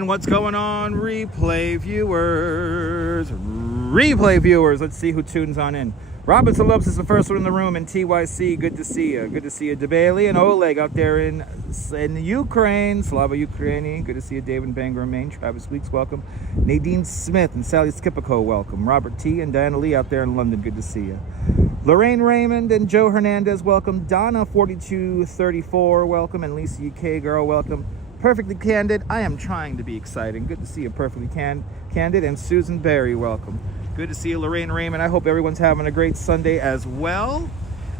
And what's going on, replay viewers? Replay viewers, let's see who tunes on in. Robinson Lopes is the first one in the room, and TYC, good to see you. Good to see you, DeBailey and Oleg out there in Ukraine. Slava Ukraini, good to see you. David Bangor, Maine. Travis Weeks, welcome. Nadine Smith and Sally Skipico, welcome. Robert T. and Diana Lee out there in London, good to see you. Lorraine Raymond and Joe Hernandez, welcome. Donna 4234, welcome. And Lisa UK girl, welcome. Perfectly Candid, I am trying to be exciting. Good to see you, Perfectly Candid. And Susan Berry, welcome. Good to see you, Lorraine Raymond. I hope everyone's having a great Sunday as well.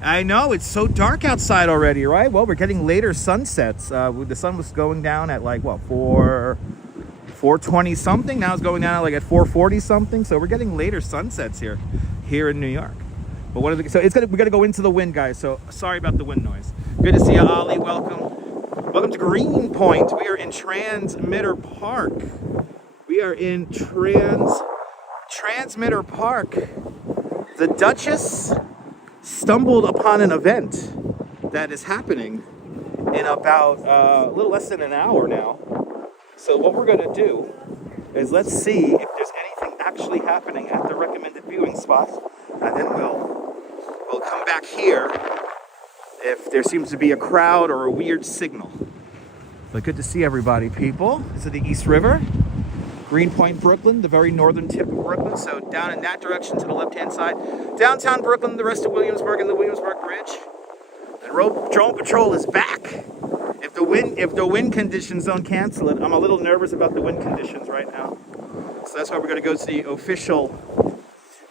I know, it's so dark outside already, right? Well, we're getting later sunsets. The sun was going down at like, what, 4:20 something? Now it's going down at like at 4:40 something. So we're getting later sunsets here in New York. But we got to go into the wind, guys. So sorry about the wind noise. Good to see you, Ollie. Welcome. Welcome to Greenpoint. We are in Transmitter Park. We are in Transmitter Park. The Duchess stumbled upon an event that is happening in about a little less than an hour now. So what we're going to do is let's see if there's anything actually happening at the recommended viewing spot, and then we'll come back here if there seems to be a crowd or a weird signal. But good to see everybody, people. This is the East River, Greenpoint, Brooklyn, the very northern tip of Brooklyn. So down in that direction to the left-hand side. Downtown Brooklyn, the rest of Williamsburg and the Williamsburg Bridge. And drone patrol is back. If the wind conditions don't cancel it, I'm a little nervous about the wind conditions right now. So that's why we're going to go to the official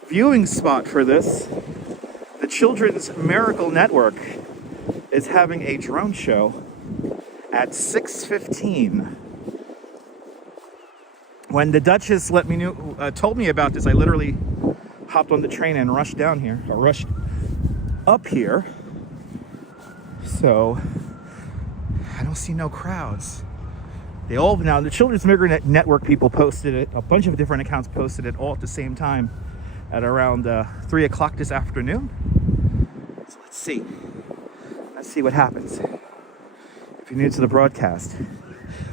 viewing spot for this. The Children's Miracle Network is having a drone show at 6:15. When the Duchess told me about this, I literally hopped on the train and rushed up here. So I don't see no crowds. Now the Children's Miracle Network people posted it. A bunch of different accounts posted it all at the same time at around 3 o'clock this afternoon. So let's see what happens. If you're new to the broadcast,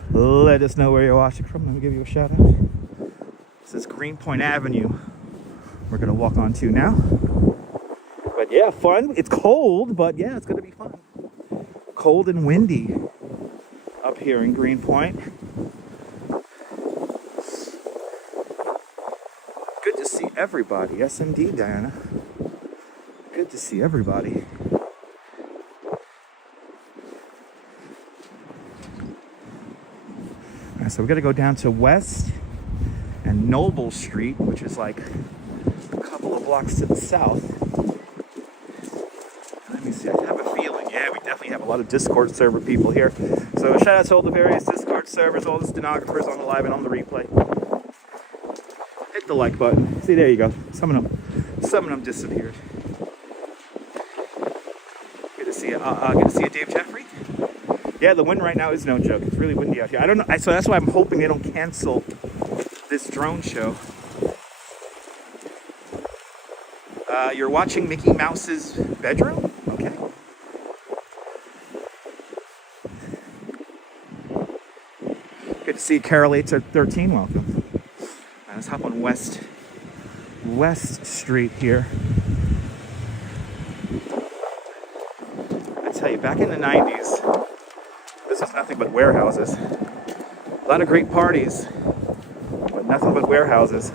let us know where you're watching from. Let me give you a shout out. This is Greenpoint Avenue we're going to walk on to now. But yeah, fun. It's cold, but yeah, it's going to be fun. Cold and windy up here in Greenpoint. Good to see everybody. Yes, indeed, Diana. Good to see everybody. So we're going to go down to West and Noble Street, which is like a couple of blocks to the south. Let me see, I have a feeling, yeah, we definitely have a lot of Discord server people here. So shout out to all the various Discord servers, all the stenographers on the live and on the replay. Hit the like button. See, there you go. Some of them disappeared. Good to see you. Good to see you, Dave Jeffrey. Yeah, the wind right now is no joke. It's really windy out here. I don't know. So that's why I'm hoping they don't cancel this drone show. You're watching Mickey Mouse's bedroom? Okay. Good to see Carol 813. Welcome. Let's hop on West Street here. I tell you, back in the 90s, this is nothing but warehouses. A lot of great parties, but nothing but warehouses.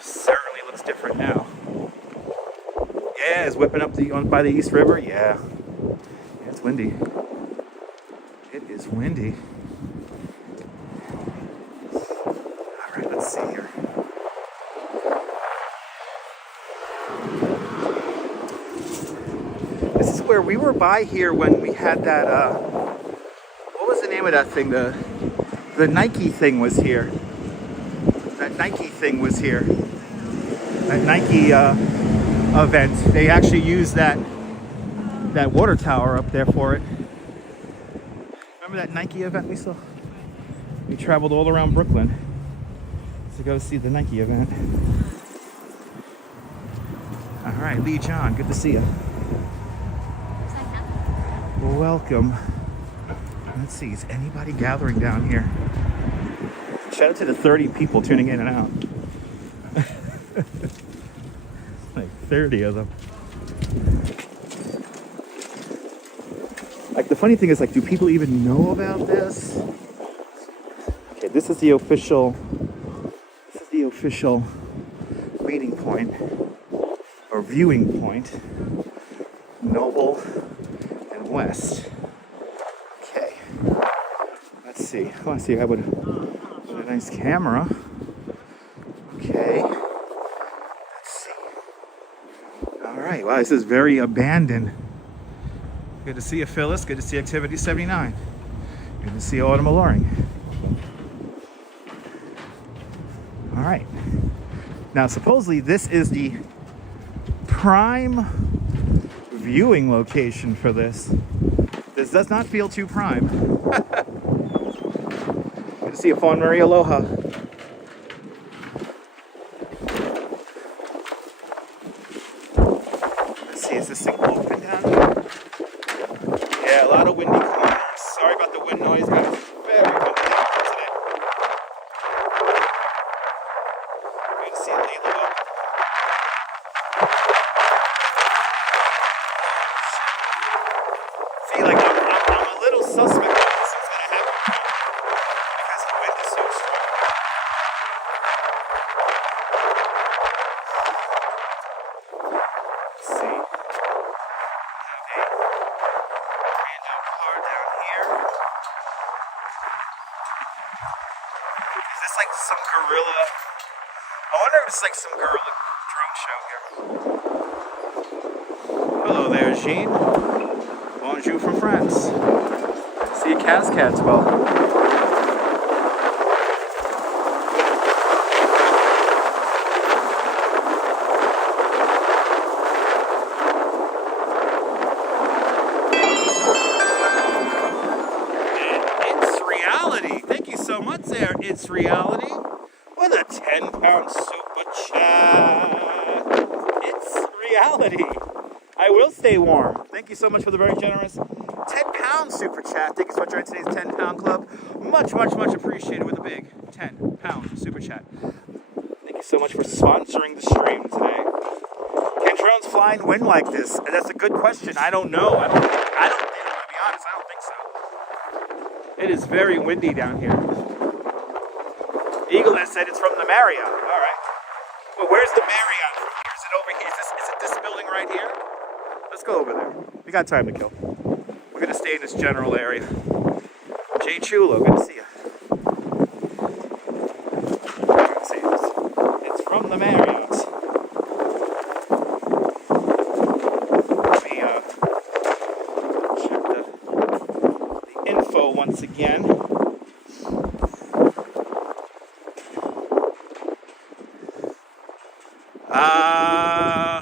Certainly looks different now. Yeah, it's whipping up by the East River. Yeah, it's windy. It is windy. All right, let's see here. This is where we were by here when we had that, what was the name of that thing? The Nike thing was here. That Nike thing was here. That Nike event. They actually used that water tower up there for it. Remember that Nike event we saw? We traveled all around Brooklyn to go see the Nike event. All right, Lee John, good to see you. Welcome. Let's see, is anybody gathering down here? Shout out to the 30 people tuning in and out. Like 30 of them. Like the funny thing is, like, do people even know about this? Okay, this is the official meeting point or viewing point. Noble and West. Okay. Let's see. I want to see how would a nice camera. Okay. Let's see. All right. Wow, this is very abandoned. Good to see you, Phyllis. Good to see Activity 79. Good to see Autumn Alluring. All right. Now, supposedly, this is the prime viewing location for this. This does not feel too prime. Good to see you, Fawn Marie. Aloha. Let's see, is this thing open down here? Yeah, a lot of windy corners. Sorry about the wind noise, guys. Very windy down here today. Good to see you, Layla. See, like, I'm a little suspect that this is going to happen because the wind is so strong. Let's see. Random car down here. Is this like some guerrilla? I wonder if it's like some guerrilla drone show here. Hello there, Jean. Bonjour from France. See a Cascades boat. It's reality. Thank you so much there. It's reality. With a 10-pound super chat. It's reality. I will stay warm. Thank you so much for the very generous 10-pound super chat. Thank you so much for joining today's 10-pound club. Much, much, much appreciated with a big 10-pound super chat. Thank you so much for sponsoring the stream today. Can drones fly in wind like this? That's a good question. I don't know. I don't think, to be honest, I don't think so. It is very windy down here. Eagle has said it's from the Marriott. All right. Well, where's the Marriott from here? Is it over here? Is it this building right here? Let's go over there. We got time to kill. We're going to stay in this general area. Jay Chulo, good to see you. Let's see. It's from the Marriott. Let me check the info once again.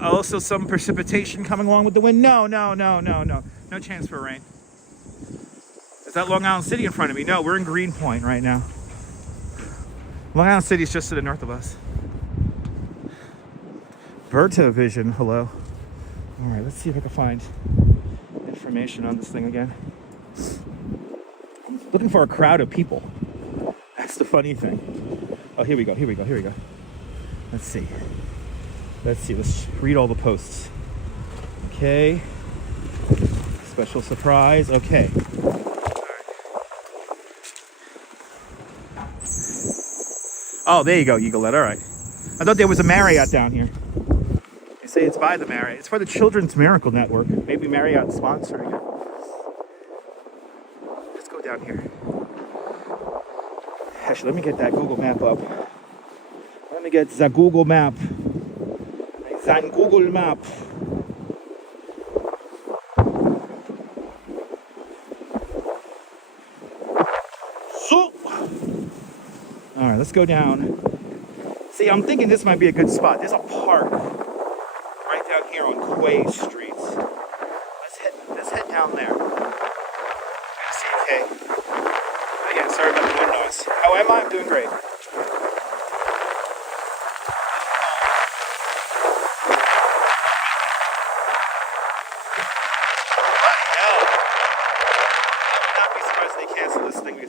Also some precipitation coming along with the wind. No chance for rain. Is that Long Island City in front of me? No, we're in Greenpoint right now. Long Island City is just to the north of us. Verta Vision, hello. All right, let's see if I can find information on this thing again. I'm looking for a crowd of people. That's the funny thing. Oh, here we go. Let's see. Let's read all the posts. Okay. Special surprise. Okay. Oh, there you go, Eagleette. All right. I thought there was a Marriott down here. They say it's by the Marriott. It's for the Children's Miracle Network. Maybe Marriott's sponsoring it. Let's go down here. Actually, let me get that Google map up. Let me get the Google map. On Google Map. So, all right, let's go down. See, I'm thinking this might be a good spot. There's a park right down here on Quay Street. Let's head down there. Okay. Again, sorry about the wind noise. How am I? I'm doing great.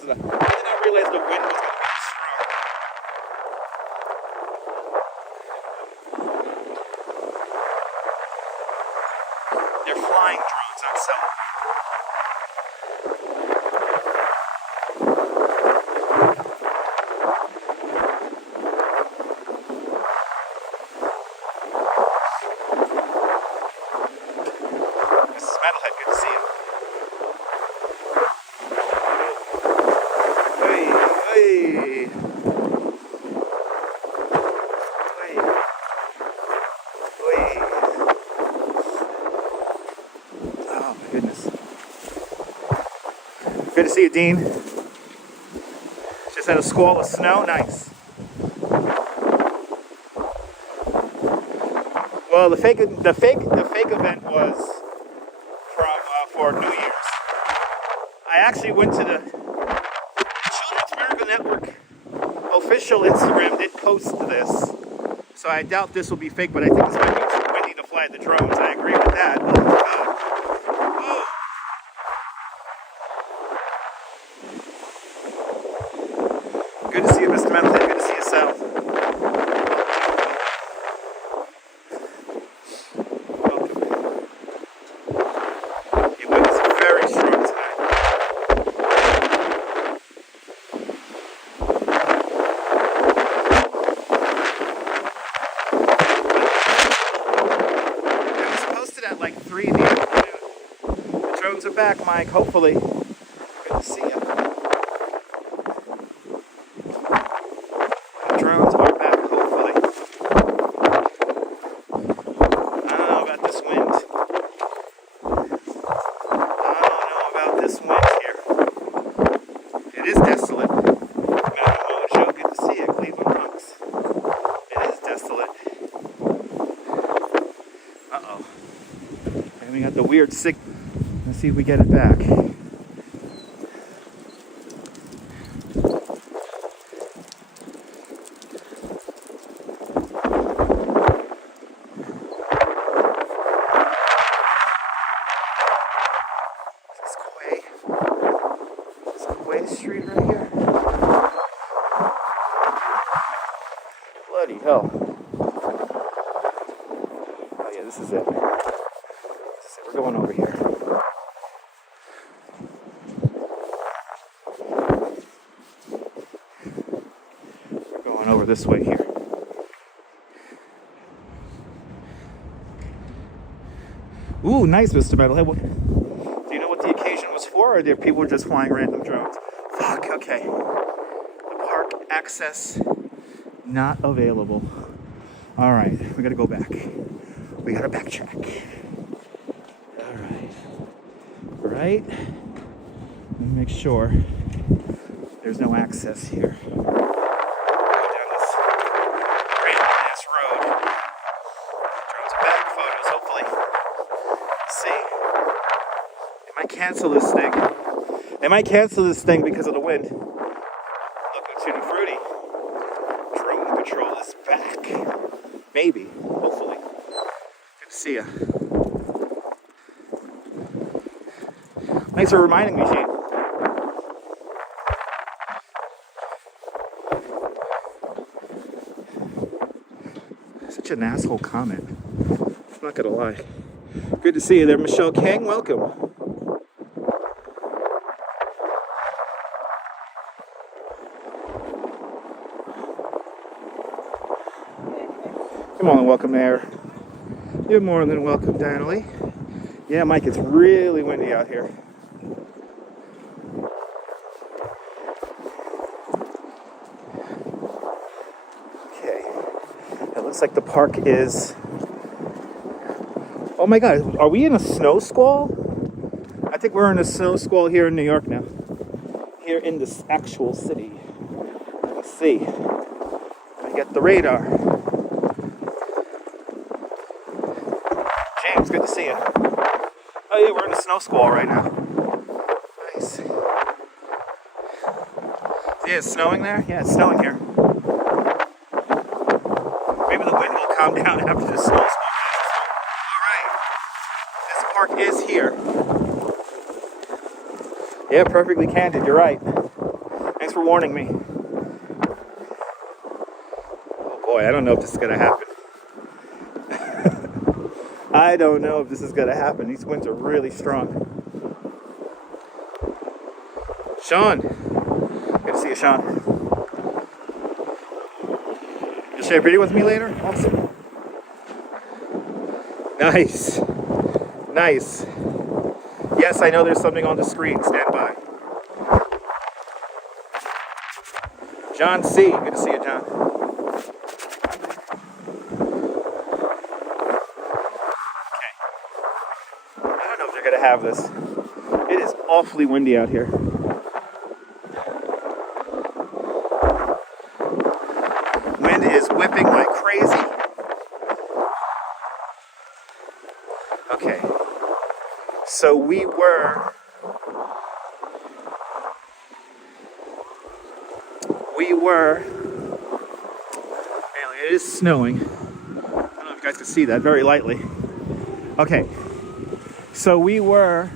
I did not realize the wind was going to be strong. They're flying drones, not selling. Mrs. Metalhead, good to see you. Hey, hey. Oh my goodness. Good to see you, Dean. Just had a squall of snow. Nice. Well, the fake event was from for New Year's. I actually went to the Children's Miracle Network official Instagram did post this, so I doubt this will be fake, but I think it's going to be too windy to fly the drones. I agree with that. Oh my God. Oh. Good to see you, Mr. Metalhead. Good to see you, Sal. Back, Mike, hopefully. Good to see you. The drones are back, hopefully. I don't know about this wind. Here. It is desolate. Mojo, good to see you, Cleveland Punks. It is desolate. Uh-oh. And we got the weird signal. Let's see if we get it back. Is this Quay? Is this Quay Street right here? Bloody hell. Oh yeah, this is it. We're going over here. Over this way here. Ooh, nice, Mr. Metalhead. Do you know what the occasion was for, or are there people just flying random drones? Fuck, okay. The park access not available. All right, we gotta go back. We gotta backtrack. All right. Right. Let me make sure there's no access here. Cancel this thing. They might cancel this thing because of the wind. Look at Tutti Frutti. Drone patrol is back. Maybe. Hopefully. Good to see ya. Thanks for reminding me, Gene. Such an asshole comment. I'm not gonna lie. Good to see you there, Michelle Kang. Welcome. You're more than welcome there. You're more than welcome, Donnelly. Yeah, Mike, it's really windy out here. Okay. It looks like the park is... Oh my God, are we in a snow squall? I think we're in a snow squall here in New York now. Here in this actual city. Let's see. I get the radar. James, good to see you. Oh yeah, we're in a snow squall right now. Nice. Yeah, it's snowing there? Yeah, it's snowing here. Maybe the wind will calm down after this snow squall. Alright. This park is here. Yeah, perfectly candid, you're right. Thanks for warning me. Oh boy, I don't know if this is gonna happen. I don't know if this is gonna happen. These winds are really strong. Sean, good to see you, Sean. You'll share a video with me later? Awesome. Nice. Nice. Yes, I know there's something on the screen. Stand by. John C. Good to see you, John. Okay. I don't know if they're going to have this. It is awfully windy out here. Wind is whipping like crazy. Okay. So we were it is snowing. I don't know if you guys can see that very lightly. Okay. So we were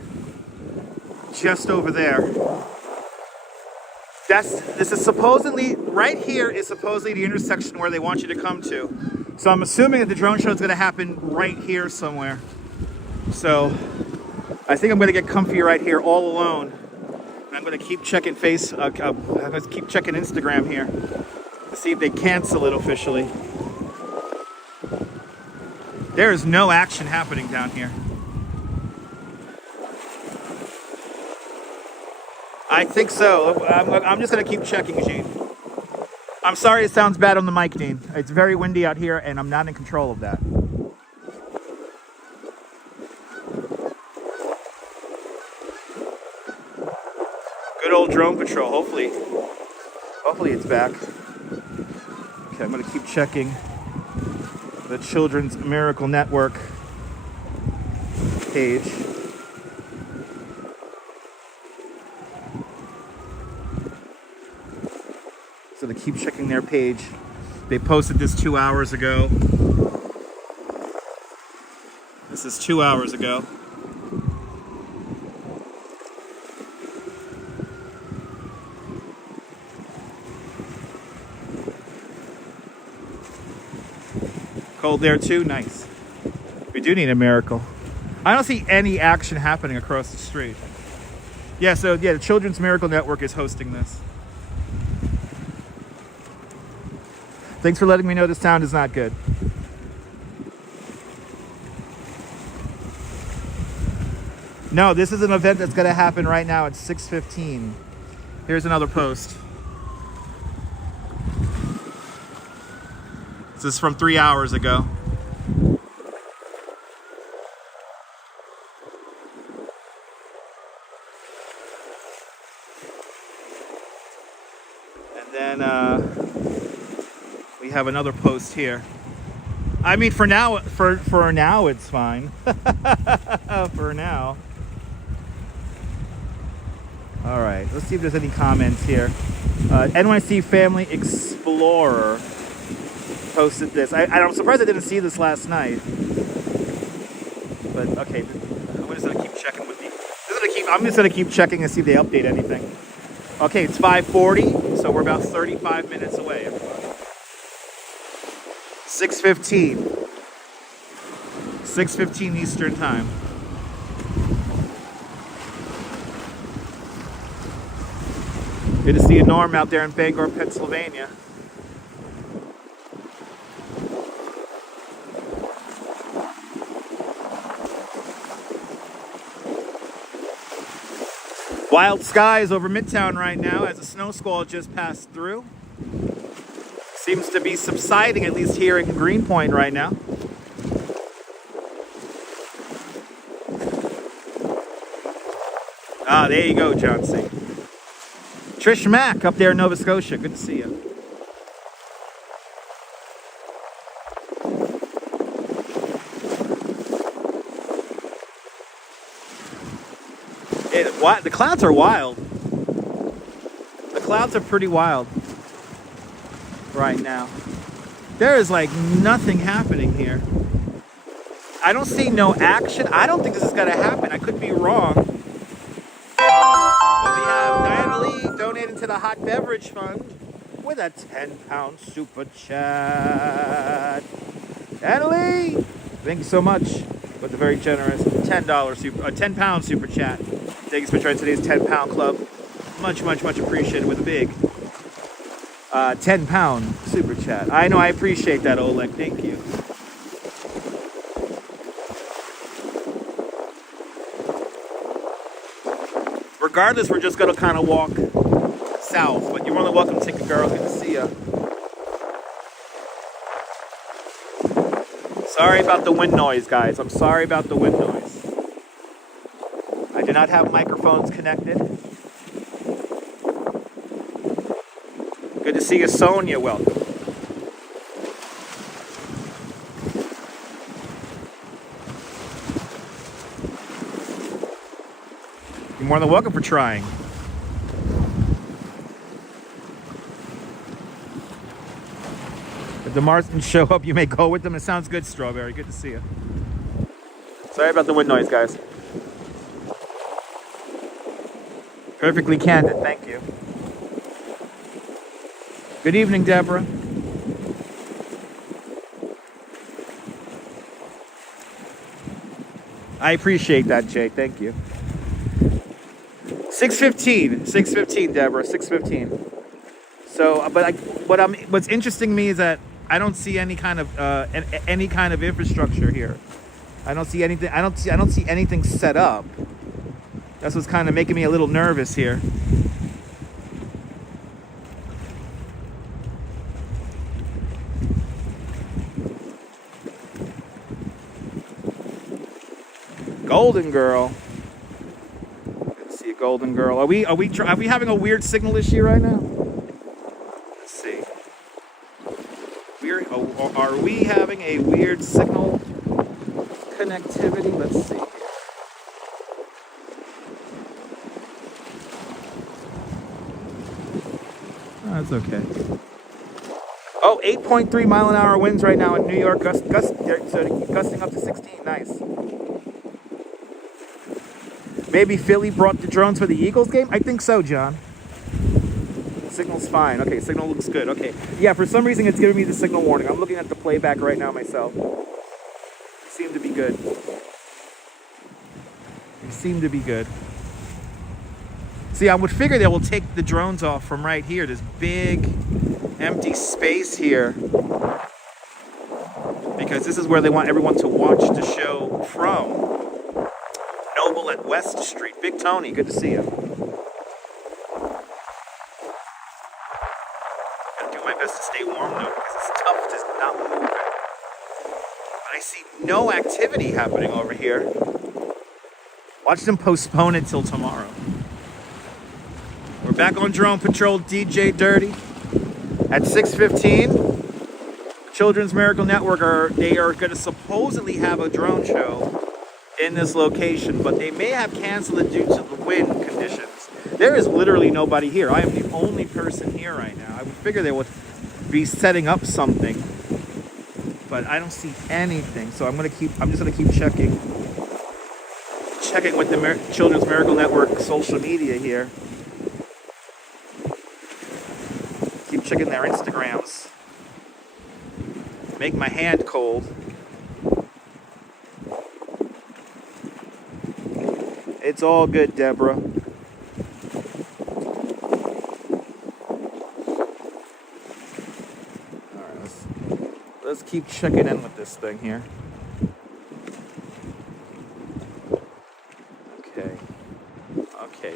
just over there. This is supposedly, right here is supposedly the intersection where they want you to come to. So I'm assuming that the drone show is going to happen right here somewhere. So I think I'm going to get comfy right here all alone. And I'm going to keep checking I'm going to keep checking Instagram here to see if they cancel it officially. There is no action happening down here. I think so. I'm just going to keep checking, Gene. I'm sorry it sounds bad on the mic, Dean. It's very windy out here, and I'm not in control of that. Good old drone patrol. Hopefully it's back. Okay, I'm going to keep checking the Children's Miracle Network page. So they keep checking their page. They posted this 2 hours ago. This is 2 hours ago. Cold there too? Nice. We do need a miracle. I don't see any action happening across the street. Yeah, so the Children's Miracle Network is hosting this. Thanks for letting me know the sound is not good. No, this is an event that's going to happen right now at 6:15. Here's another post. This is from 3 hours ago. And then we have another post here. I mean, for now it's fine. For now. All right, let's see if there's any comments here. NYC Family Explorer posted this. I'm surprised I didn't see this last night. But okay, I'm just gonna keep checking with I'm just gonna keep checking and see if they update anything. Okay, it's 5:40, so we're about 35 minutes away. 6:15 Eastern Time. Good to see a Norm out there in Bangor, Pennsylvania. Wild skies over Midtown right now as a snow squall just passed through. Seems to be subsiding, at least here in Greenpoint right now. Ah, there you go, John C. Trish Mack up there in Nova Scotia. Good to see you. The clouds are wild. The clouds are pretty wild right now. There is like nothing happening here. I don't see no action. I don't think this is going to happen. I could be wrong. But we have Diana Lee donating to the Hot Beverage Fund with a 10-pound super chat. Diana Lee, thank you so much. with a very generous £10 super chat. Thanks for joining today's 10-pound club. Much appreciated with a big £10 super chat. I know, I appreciate that, Oleg. Thank you. Regardless, we're just gonna kind of walk south, but you're more than welcome to take a girl. Good to see ya. Sorry about the wind noise, guys. I'm sorry about the wind noise. I do not have microphones connected. Good to see you, Sonia. Welcome. You're more than welcome for trying. If the Marsdens show up, you may go with them. It sounds good, Strawberry. Good to see you. Sorry about the wind noise, guys. Perfectly candid. Thank you. Good evening, Deborah. I appreciate that, Jay. Thank you. 6:15, Deborah. 6:15. So, but what's interesting to me is that I don't see any kind of infrastructure here. I don't see anything. I don't see anything set up. That's what's kind of making me a little nervous here. Golden Girl. Good to see you, Golden Girl. Are we having a weird signal issue right now? Let's see. Are we having a weird signal connectivity? Let's see. Oh, that's okay. Oh, 8.3 mile an hour winds right now in New York, gusting up to 16. Nice. Maybe Philly brought the drones for the Eagles game? I think so, John. Signal's fine. Okay, signal looks good. Okay. Yeah, for some reason it's giving me the signal warning. I'm looking at the playback right now myself. It seemed to be good. It seemed to be good. See, I would figure they will take the drones off from right here. This big empty space here. Because this is where they want everyone to watch the show from. Noble at West Street. Big Tony, good to see you. Gotta do my best to stay warm though, because it's tough to not move. I see no activity happening over here. Watch them postpone it till tomorrow. We're back on drone patrol, DJ Dirty. At 6:15, Children's Miracle Network are going to supposedly have a drone show in this location, but they may have canceled it due to the wind conditions. There is literally nobody here. I am the only person here right now. I would figure they would be setting up something, but I don't see anything. So I'm just gonna keep checking with the Children's Miracle Network social media here. Keep checking their Instagrams. Make my hand cold. It's all good, Deborah. All right, let's keep checking in with this thing here. Okay.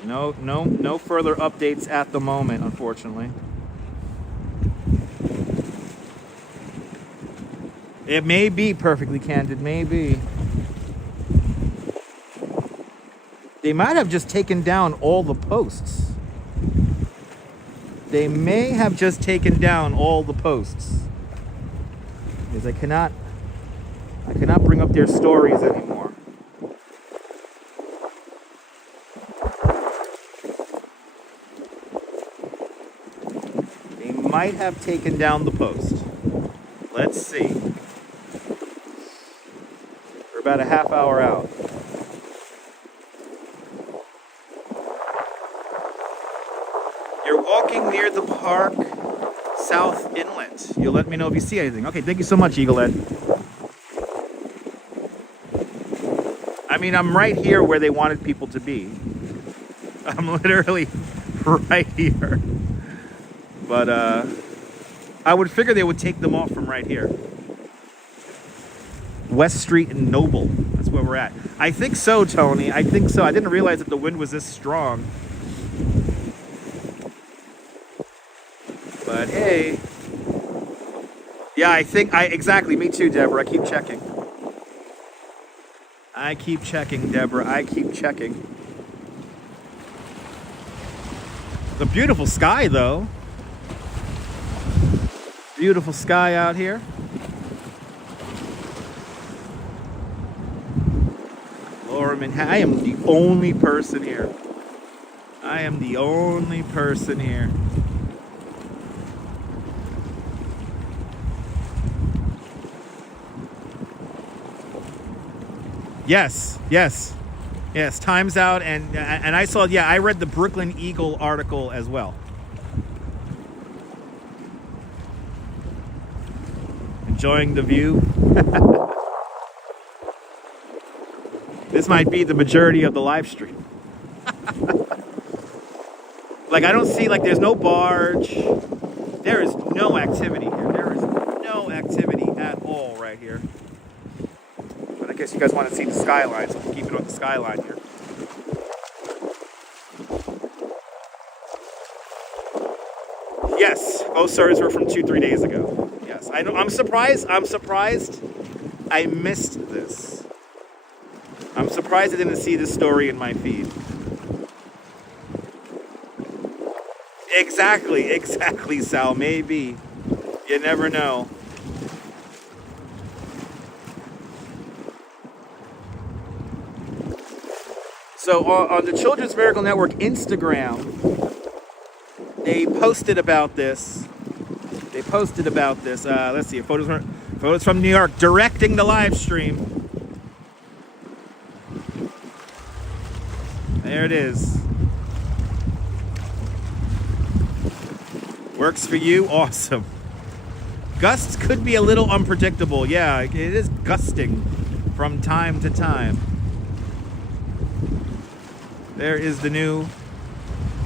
No further updates at the moment, unfortunately. It may be perfectly candid, maybe. They might have just taken down all the posts. They may have just taken down all the posts. Because I cannot bring up their stories anymore. They might have taken down the post. Let's see. We're about a half hour out. You're walking near the park, South Inlet. You'll let me know if you see anything. Okay, thank you so much, Eagle Ed. mean, I'm right here where they wanted people to be. I'm literally right here. But I would figure they would take them off from right here. West Street and Noble. That's where we're at. I think so, Tony. I think so. I didn't realize that the wind was this strong. But hey. Yeah, exactly. Me too, Deborah. I keep checking. Deborah. I keep checking. The beautiful sky, though. Beautiful sky out here. Laura Manhattan. I am the only person here. Yes, time's out, and I saw, I read the Brooklyn Eagle article as well. Enjoying the view. This might be the majority of the live stream. Like, I don't see, like, there's no barge. There is no activity here. There is no activity at all right here. But I guess you guys want to see the skyline, so we'll keep it on the skyline here. Yes, both stories were from 2-3 days ago. Yes, I know. I'm surprised I missed this. I'm surprised I didn't see this story in my feed. Exactly, Sal. Maybe. You never know. So on the Children's Miracle Network Instagram, they posted about this. Let's see, photos from New York directing the live stream. There it is. Works for you? Awesome. Gusts could be a little unpredictable. Yeah, it is gusting from time to time. There is the new...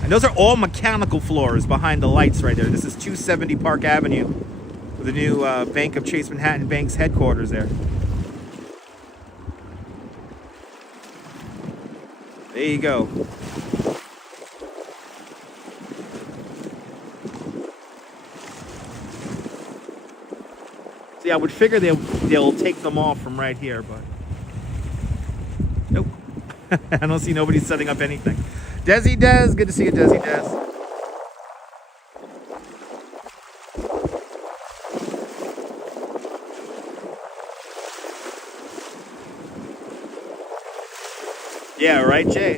And those are all mechanical floors behind the lights right there. This is 270 Park Avenue with the new Bank of Chase Manhattan Bank's headquarters there. There you go. See, I would figure they'll take them off from right here, but nope. I don't see nobody setting up anything. Desi Des, good to see you, Desi Des. Yeah, right, Jay.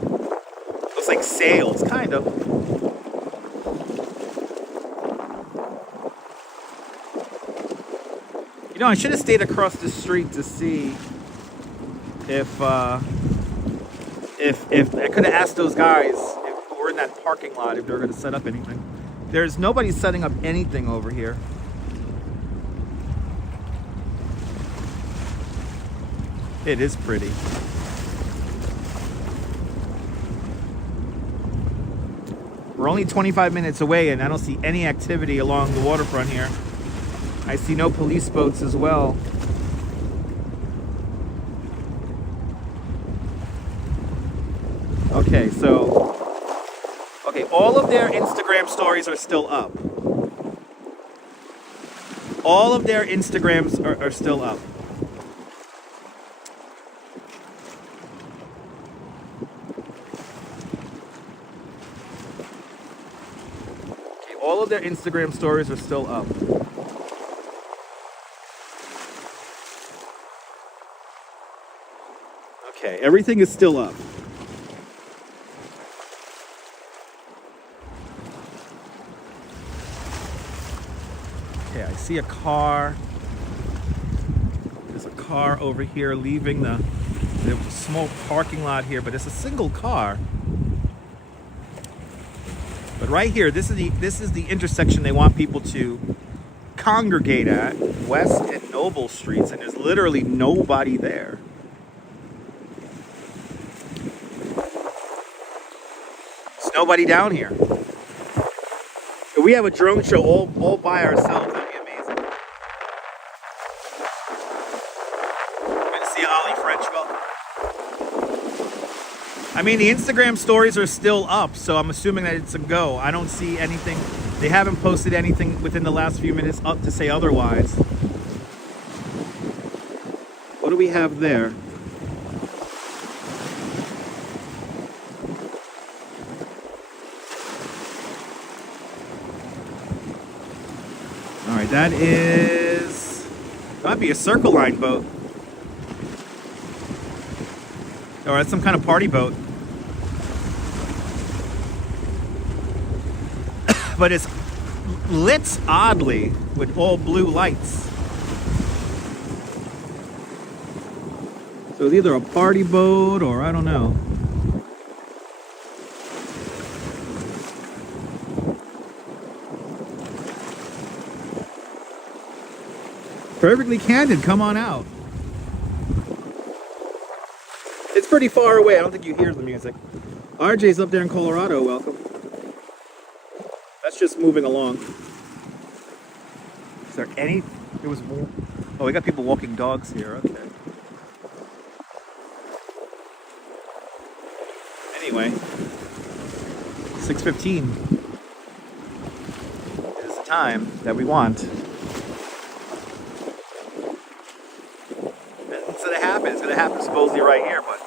Looks like sails, kind of. You know, I should have stayed across the street to see if I could have asked those guys who were in that parking lot if they were going to set up anything. There's nobody setting up anything over here. It is pretty. We're only 25 minutes away and I don't see any activity along the waterfront here. I see no police boats as well. Okay, all of their Instagram stories are still up. All of their Instagrams are still up. Okay, all of their Instagram stories are still up. Okay, everything is still up. Okay, I see a car. There's a car over here leaving the small parking lot here, but it's a single car. But right here, this is the intersection they want people to congregate at, West and Noble Streets, and there's literally nobody there. There's nobody down here. If we have a drone show all by ourselves, that'd be amazing. Good to see Ollie French. Welcome. I mean, the Instagram stories are still up, so I'm assuming that it's a go. I don't see anything. They haven't posted anything within the last few minutes up to say otherwise. What do we have there? All right, that is... might be a Circle Line boat. Or it's some kind of party boat. But it's lit oddly with all blue lights. So it's either a party boat or I don't know. Perfectly Candid, come on out. It's pretty far away. I don't think you hear the music. RJ's up there in Colorado. Welcome. That's just moving along. Is there any? There was more. Oh, we got people walking dogs here. Okay. Anyway, 6:15 is the time that we want. It's gonna happen. It's gonna happen supposedly right here, but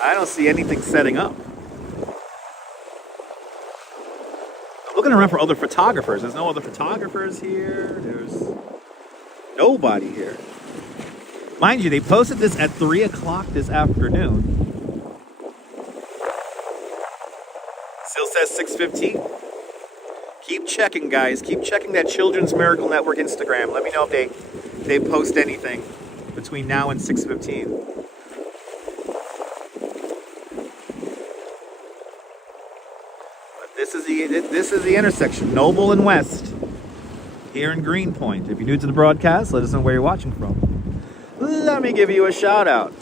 I don't see anything setting up. Looking around for other photographers. There's no other photographers here. There's nobody here. Mind you, they posted this at 3 o'clock this afternoon. Still says 6:15. Keep checking, guys. Keep checking that Children's Miracle Network Instagram. Let me know if they post anything between now and 6:15. This is the intersection, Noble and West, here in Greenpoint. If you're new to the broadcast, let us know where you're watching from. Let me give you a shout out.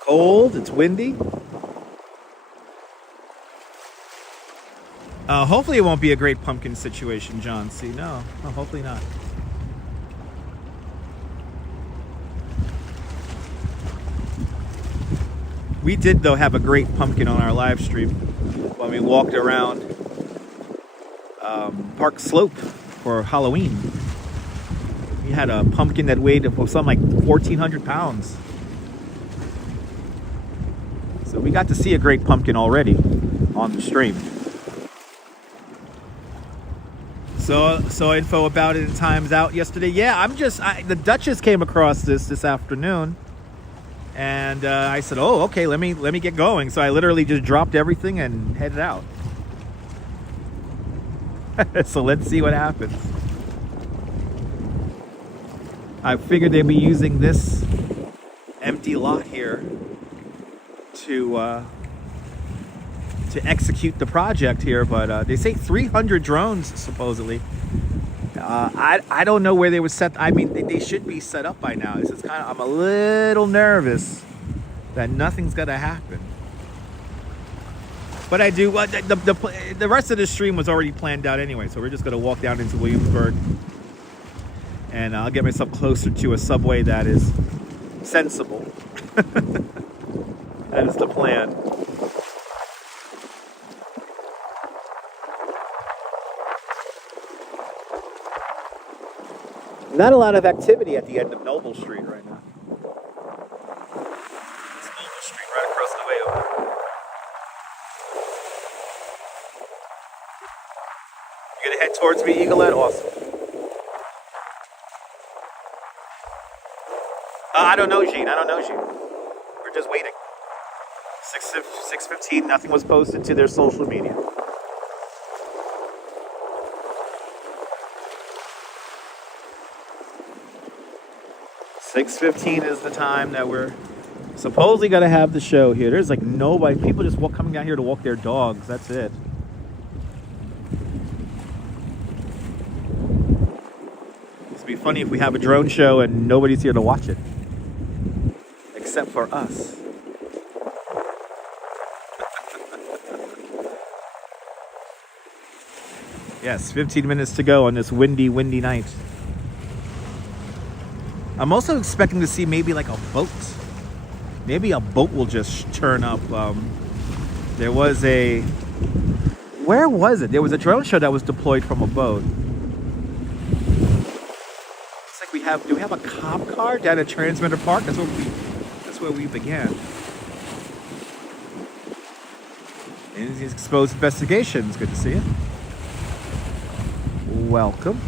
Cold, it's windy. Hopefully it won't be a great pumpkin situation, John C. No, hopefully not. We did, though, have a great pumpkin on our live stream when we walked around Park Slope for Halloween. We had a pumpkin that weighed something like 1,400 pounds. So we got to see a great pumpkin already on the stream. So info about it in Times Out yesterday. Yeah, the Duchess came across this afternoon. And I said, oh, okay, let me get going. So I literally just dropped everything and headed out. So let's see what happens. I figured they'd be using this empty lot here to execute the project here, but they say 300 drones supposedly. I don't know where they were set. I mean, they should be set up by now. This is I'm a little nervous that nothing's gonna happen. But I do. The rest of the stream was already planned out anyway, so we're just gonna walk down into Williamsburg, and I'll get myself closer to a subway that is sensible. That is the plan. Not a lot of activity at the end of Noble Street right now. It's Noble Street right across the way over there. You gonna head towards me, Eagleette? Awesome. I don't know, Gene. We're just waiting. 6:15, nothing was posted to their social media. $6:15 is the time that we're Supposedly got to have the show here. There's like nobody. People just coming down here to walk their dogs. That's it. It'd be funny if we have a drone show and nobody's here to watch it. Except for us. Yes, 15 minutes to go on this windy night. I'm also expecting to see maybe like a boat. Maybe a boat will just turn up. There was a... Where was it? There was a drone show that was deployed from a boat. It's like we have... Do we have a cop car down at Transmitter Park? That's where we began. And these exposed investigations. Good to see you. Welcome.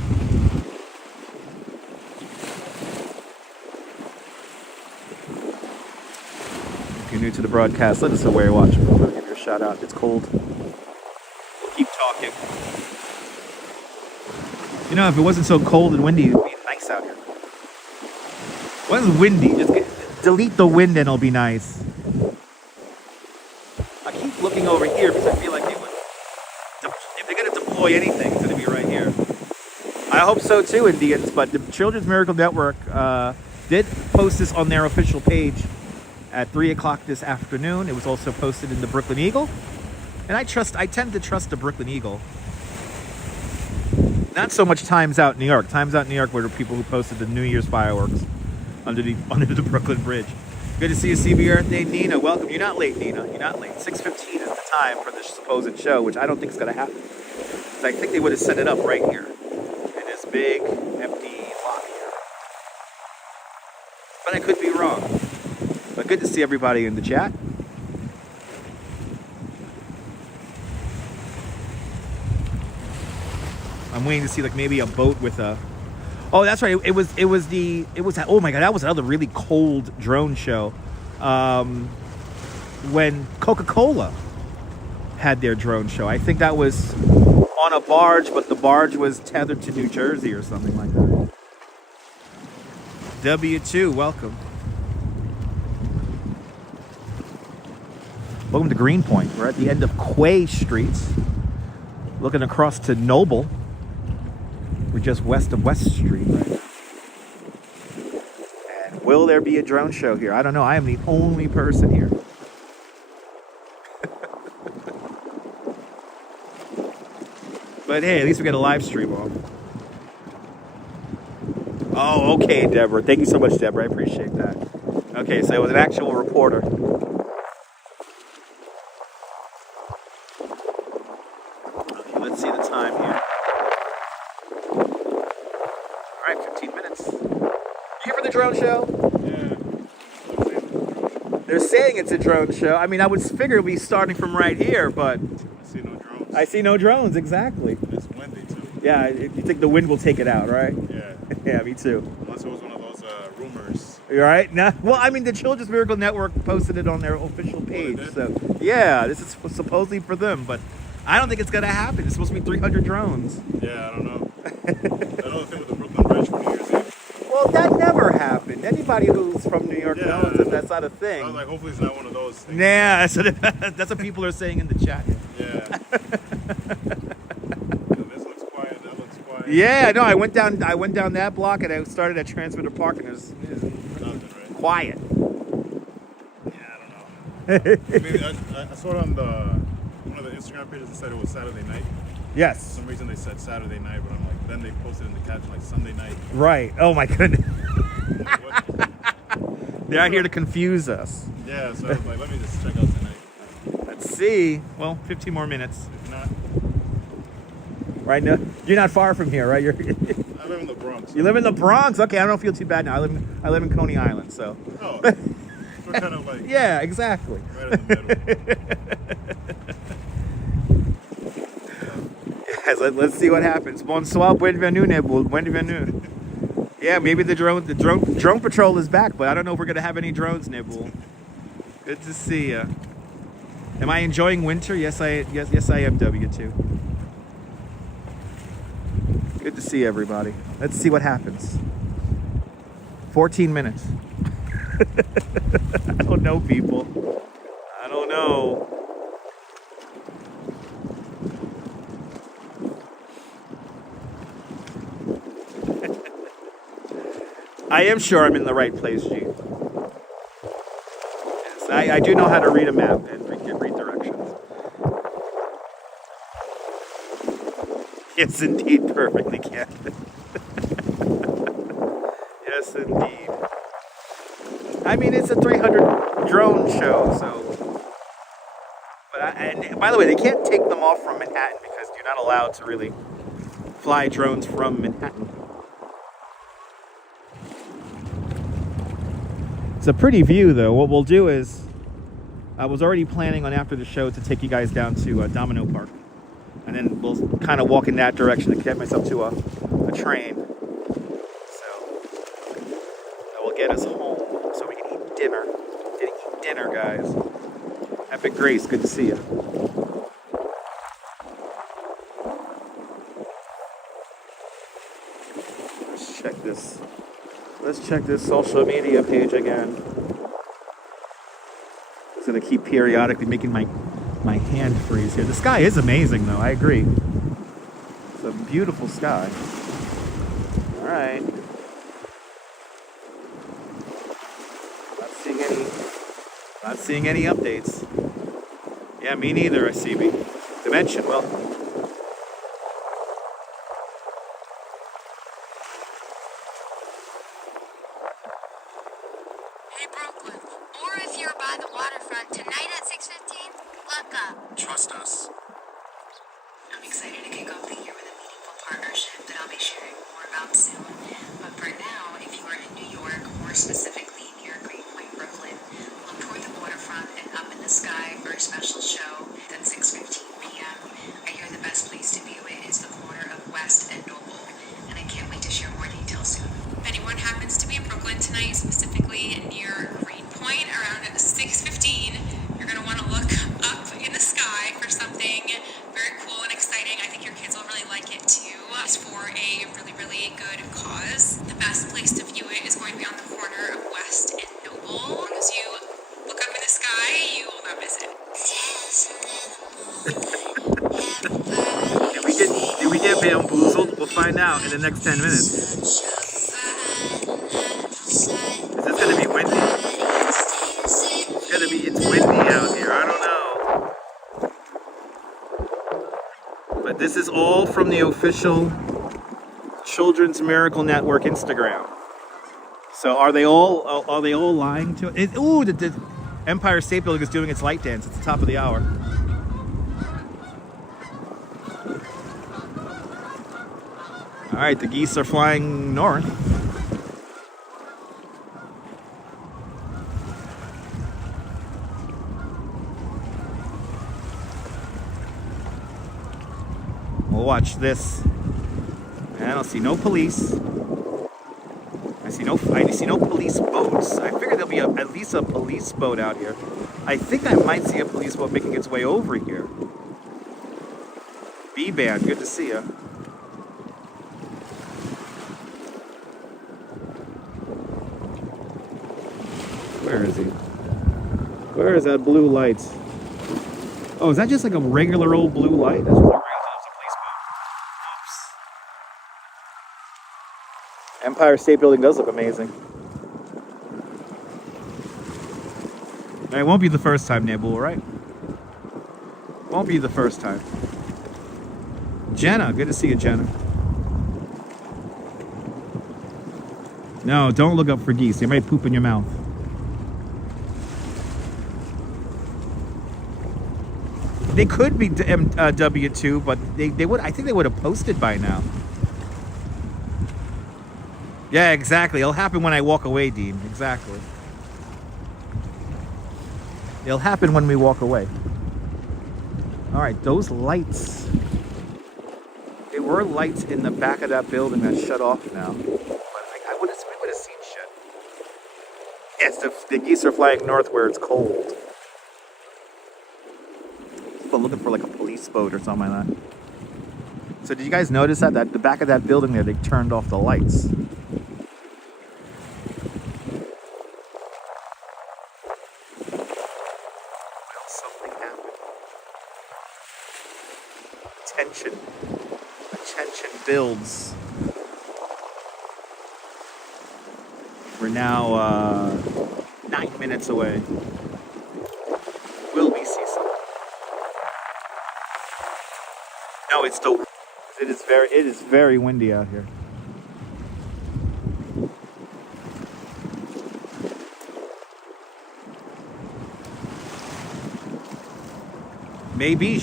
If you're new to the broadcast, let us know where you're watching. I'll give you a shout out. It's cold. We'll keep talking. You know, if it wasn't so cold and windy, it'd be nice out here. When it's windy, just delete the wind and it'll be nice. I keep looking over here because I feel like if they're going to deploy anything, it's going to be right here. I hope so too, Indians, but the Children's Miracle Network did post this on their official page at 3 o'clock this afternoon. It was also posted in the Brooklyn Eagle. And I tend to trust the Brooklyn Eagle. Not so much Times Out New York. Times Out New York were the people who posted the New Year's fireworks under the Brooklyn Bridge. Good to see you, CB Birthday, Nina. Welcome. You're not late, Nina. You're not late. 6:15 is the time for this supposed show, which I don't think is going to happen. So I think they would have set it up right here. In this big, empty lot here. But I could be wrong. But good to see everybody in the chat. I'm waiting to see like maybe a boat with a... Oh, that's right. It was oh my God, that was another really cold drone show. When Coca-Cola had their drone show. I think that was on a barge, but the barge was tethered to New Jersey or something like that. W2, welcome. Welcome to Greenpoint. We're at the end of Quay Street. Looking across to Noble. We're just west of West Street right now. And will there be a drone show here? I don't know. I am the only person here. But hey, at least we got a live stream on. Oh, okay, Deborah. Thank you so much, Deborah. I appreciate that. Okay, so it was an actual reporter. Okay, let's see the time here. All right, 15 minutes. You here for the drone show? Yeah. They're saying it's a drone show. I mean, I would figure it'd be starting from right here, but... I see no drones. I see no drones, exactly. It's windy, too. Yeah, you think the wind will take it out, right? Yeah. Yeah, me too. Unless it was one of those rumors. You all right? Nah, well, I mean, the Children's Miracle Network posted it on their official page. So, yeah, this is supposedly for them, but I don't think it's going to happen. It's supposed to be 300 drones. Yeah, I don't know. Another thing with the Brooklyn Bridge for New Year's Eve. Well, that never happened. Anybody who's from New York knows that that's not a thing. I was like, hopefully it's not one of those things. Nah, that's what people are saying in the chat. Yeah. This looks quiet, that looks quiet. Yeah, no, I went down that block and I started at Transmitter Park and it was Nothing, right? quiet. Yeah, I don't know. Maybe I saw it on one of the Instagram pages that said it was Saturday night. For Yes. some reason they said Saturday night, but I'm like, then they posted in the caption like Sunday night. Right. Oh my goodness. Like, what? They're out here to confuse us. Yeah, so I was like, let me just check out tonight. Let's see. Well, 15 more minutes. If not, Right now, you're not far from here, right? I live in the Bronx. You live in the Bronx. Okay, I don't feel too bad now. I live in Coney Island, so. Oh, we're kind of like Yeah, exactly. right in the middle. Yes, let's see what happens. Bonsoir, bienvenue, Nebul. Bienvenue. Yeah, maybe the drone patrol is back, but I don't know if we're gonna have any drones, Nebul. Good to see you. Am I enjoying winter? Yes, I am. W2. Good to see everybody. Let's see what happens. 14 minutes. I don't know, people. I don't know. I am sure I'm in the right place, G. Yes, I do know how to read a map and read directions. Yes, indeed, perfectly, Captain. Yes, indeed. I mean, it's a 300 drone show, so. But and by the way, they can't take them off from Manhattan because you're not allowed to really fly drones from Manhattan. It's a pretty view, though. What we'll do is, I was already planning on after the show to take you guys down to Domino Park. And then we'll kind of walk in that direction to get myself to a train. So, that will get us home so we can eat dinner. Eat dinner, guys. Epic Grace, good to see you. Let's check this. Let's check this social media page again. It's gonna keep periodically making my hand freeze here. The sky is amazing, though. I agree. It's a beautiful sky. All right. Not seeing any updates. Yeah, me neither. I see me. Dimension. Well. Hey, Brooklyn. Or if you're by the waterfront tonight at 6:15, look up. Trust us. I'm excited to kick off the year with a meaningful partnership that I'll be sharing more about soon. But for now, if you are in New York, more specifically near Greenpoint, Brooklyn, look toward the waterfront and up in the sky for a special show at 6:15 p.m. I hear the best place to view it is the corner of West and Noble, and I can't wait to share more details soon. If anyone happens to be in Brooklyn tonight, specifically near Greenpoint around 6:15, you're going to want to look up in the sky for something very cool and exciting. I think your kids will really like it too. It's for a really, really good cause. The best place to view it is going to be on the corner of West and Noble. As you look up in the sky, you will not miss it. Did we get bamboozled? We'll find out in the next 10 minutes. Is this gonna be windy? It's windy out here. I don't know. But this is all from the official Children's Miracle Network Instagram. So are they all lying to it? Ooh, the Empire State Building is doing its light dance. It's the top of the hour. All right, the geese are flying north. We'll watch this. I don't see no police. I see no police boats. I figure there'll be at least a police boat out here. I think I might see a police boat making its way over here. B-Band, good to see you. Where is he? Where is that blue light? Oh, is that just like a regular old blue light? That's just a regular police boat. Oops. Empire State Building does look amazing. It won't be the first time, Nabul, right? Won't be the first time. Jenna, good to see you, Jenna. No, don't look up for geese. They might poop in your mouth. They could be W2, but they would. I think they would have posted by now. Yeah, exactly. It'll happen when I walk away, Dean. Exactly. It'll happen when we walk away. All right, those lights. There were lights in the back of that building that shut off now. But we would have seen shit. Yes, the geese are flying north where it's cold. But looking for like a police boat or something like that. So did you guys notice that the back of that building there, they turned off the lights? tension builds. We're now 9 minutes away. Will we see something? No, it's the. It is very windy out here. Maybe.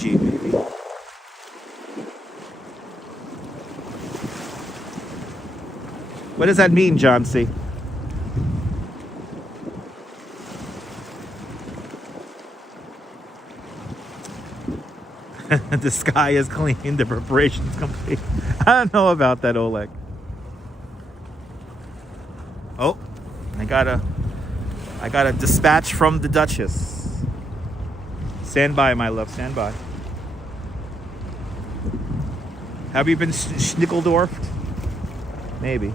What does that mean, John C? The sky is clean, the preparation's complete. I don't know about that, Oleg. Oh, I got a dispatch from the Duchess. Stand by, my love, stand by. Have you been schnickeldorfed? Maybe.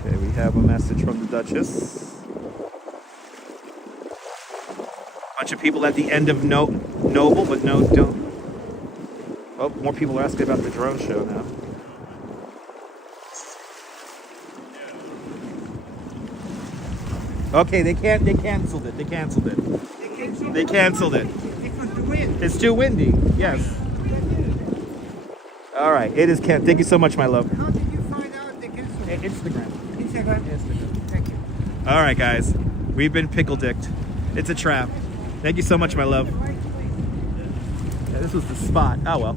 Okay, we have a message from the Duchess. Bunch of people at the end of Noble, but no, don't. Oh, more people are asking about the drone show now. Okay, they canceled it. They canceled it. It's too windy. Yes. All right, it is canceled. Thank you so much, my love. How did you find out they canceled? Instagram. Instagram. Thank you. All right, guys, we've been pickle-dicked. It's a trap. Thank you so much, my love. Yeah, this was the spot. Oh well.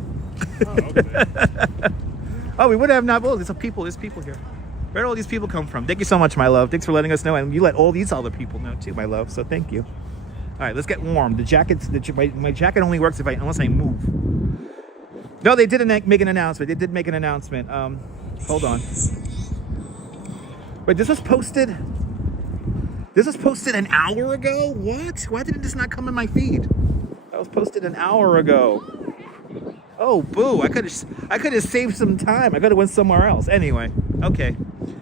Oh, okay. Oh, we would have not. Oh, there's people here. Where do all these people come from? Thank you so much, my love. Thanks for letting us know, and you let all these other people know too, my love. So thank you. All right, let's get warm. The jacket's my jacket only works unless I move. No, they didn't make an announcement. They did make an announcement. Hold on. Wait, this was posted. This was posted an hour ago? What? Why did this not come in my feed? That was posted an hour ago. Oh, boo. I could have saved some time. I could have went somewhere else. Anyway, okay.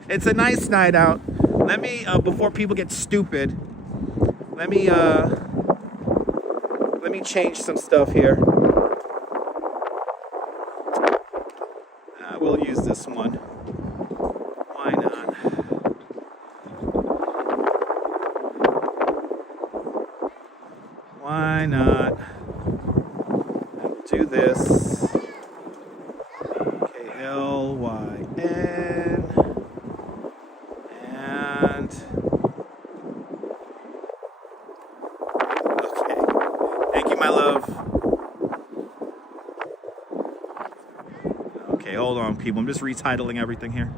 It's a nice night out. Let me, before people get stupid, let me change some stuff here. We'll use this one. Why not? Why not? I'll do this. KLYN. And okay. Thank you, my love. Okay, hold on, people. I'm just retitling everything here.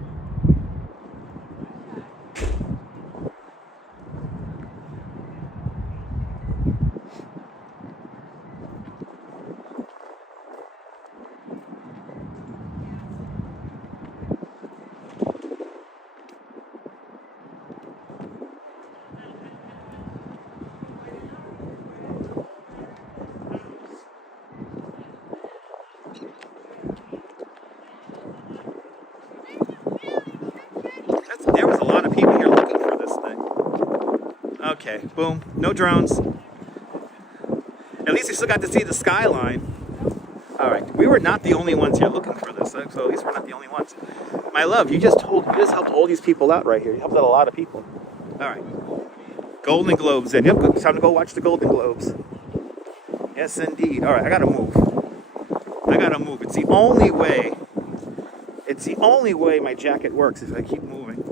There was a lot of people here looking for this thing. Okay, boom. No drones. At least we still got to see the skyline. All right, we were not the only ones here looking for this, so at least we're not the only ones. My love, you just helped all these people out right here. You helped out a lot of people. All right, Golden Globes in. Yep, it's time to go watch the Golden Globes. Yes, indeed. All right, I gotta move. It's the only way. It's the only way my jacket works if I keep moving.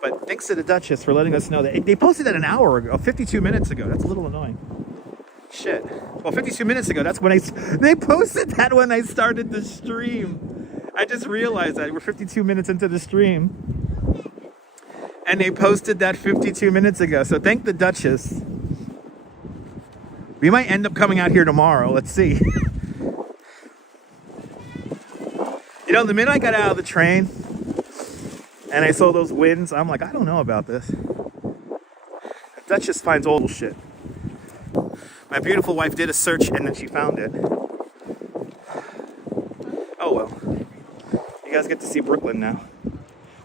But thanks to the Duchess for letting us know that they posted that an hour ago, 52 minutes ago. That's a little annoying. Shit. Well, 52 minutes ago, that's when they posted that when I started the stream. I just realized that we're 52 minutes into the stream. And they posted that 52 minutes ago. So thank the Duchess. We might end up coming out here tomorrow. Let's see. You know, the minute I got out of the train and I saw those winds, I'm like, I don't know about this. That just finds all shit. My beautiful wife did a search and then she found it. Oh well. You guys get to see Brooklyn now.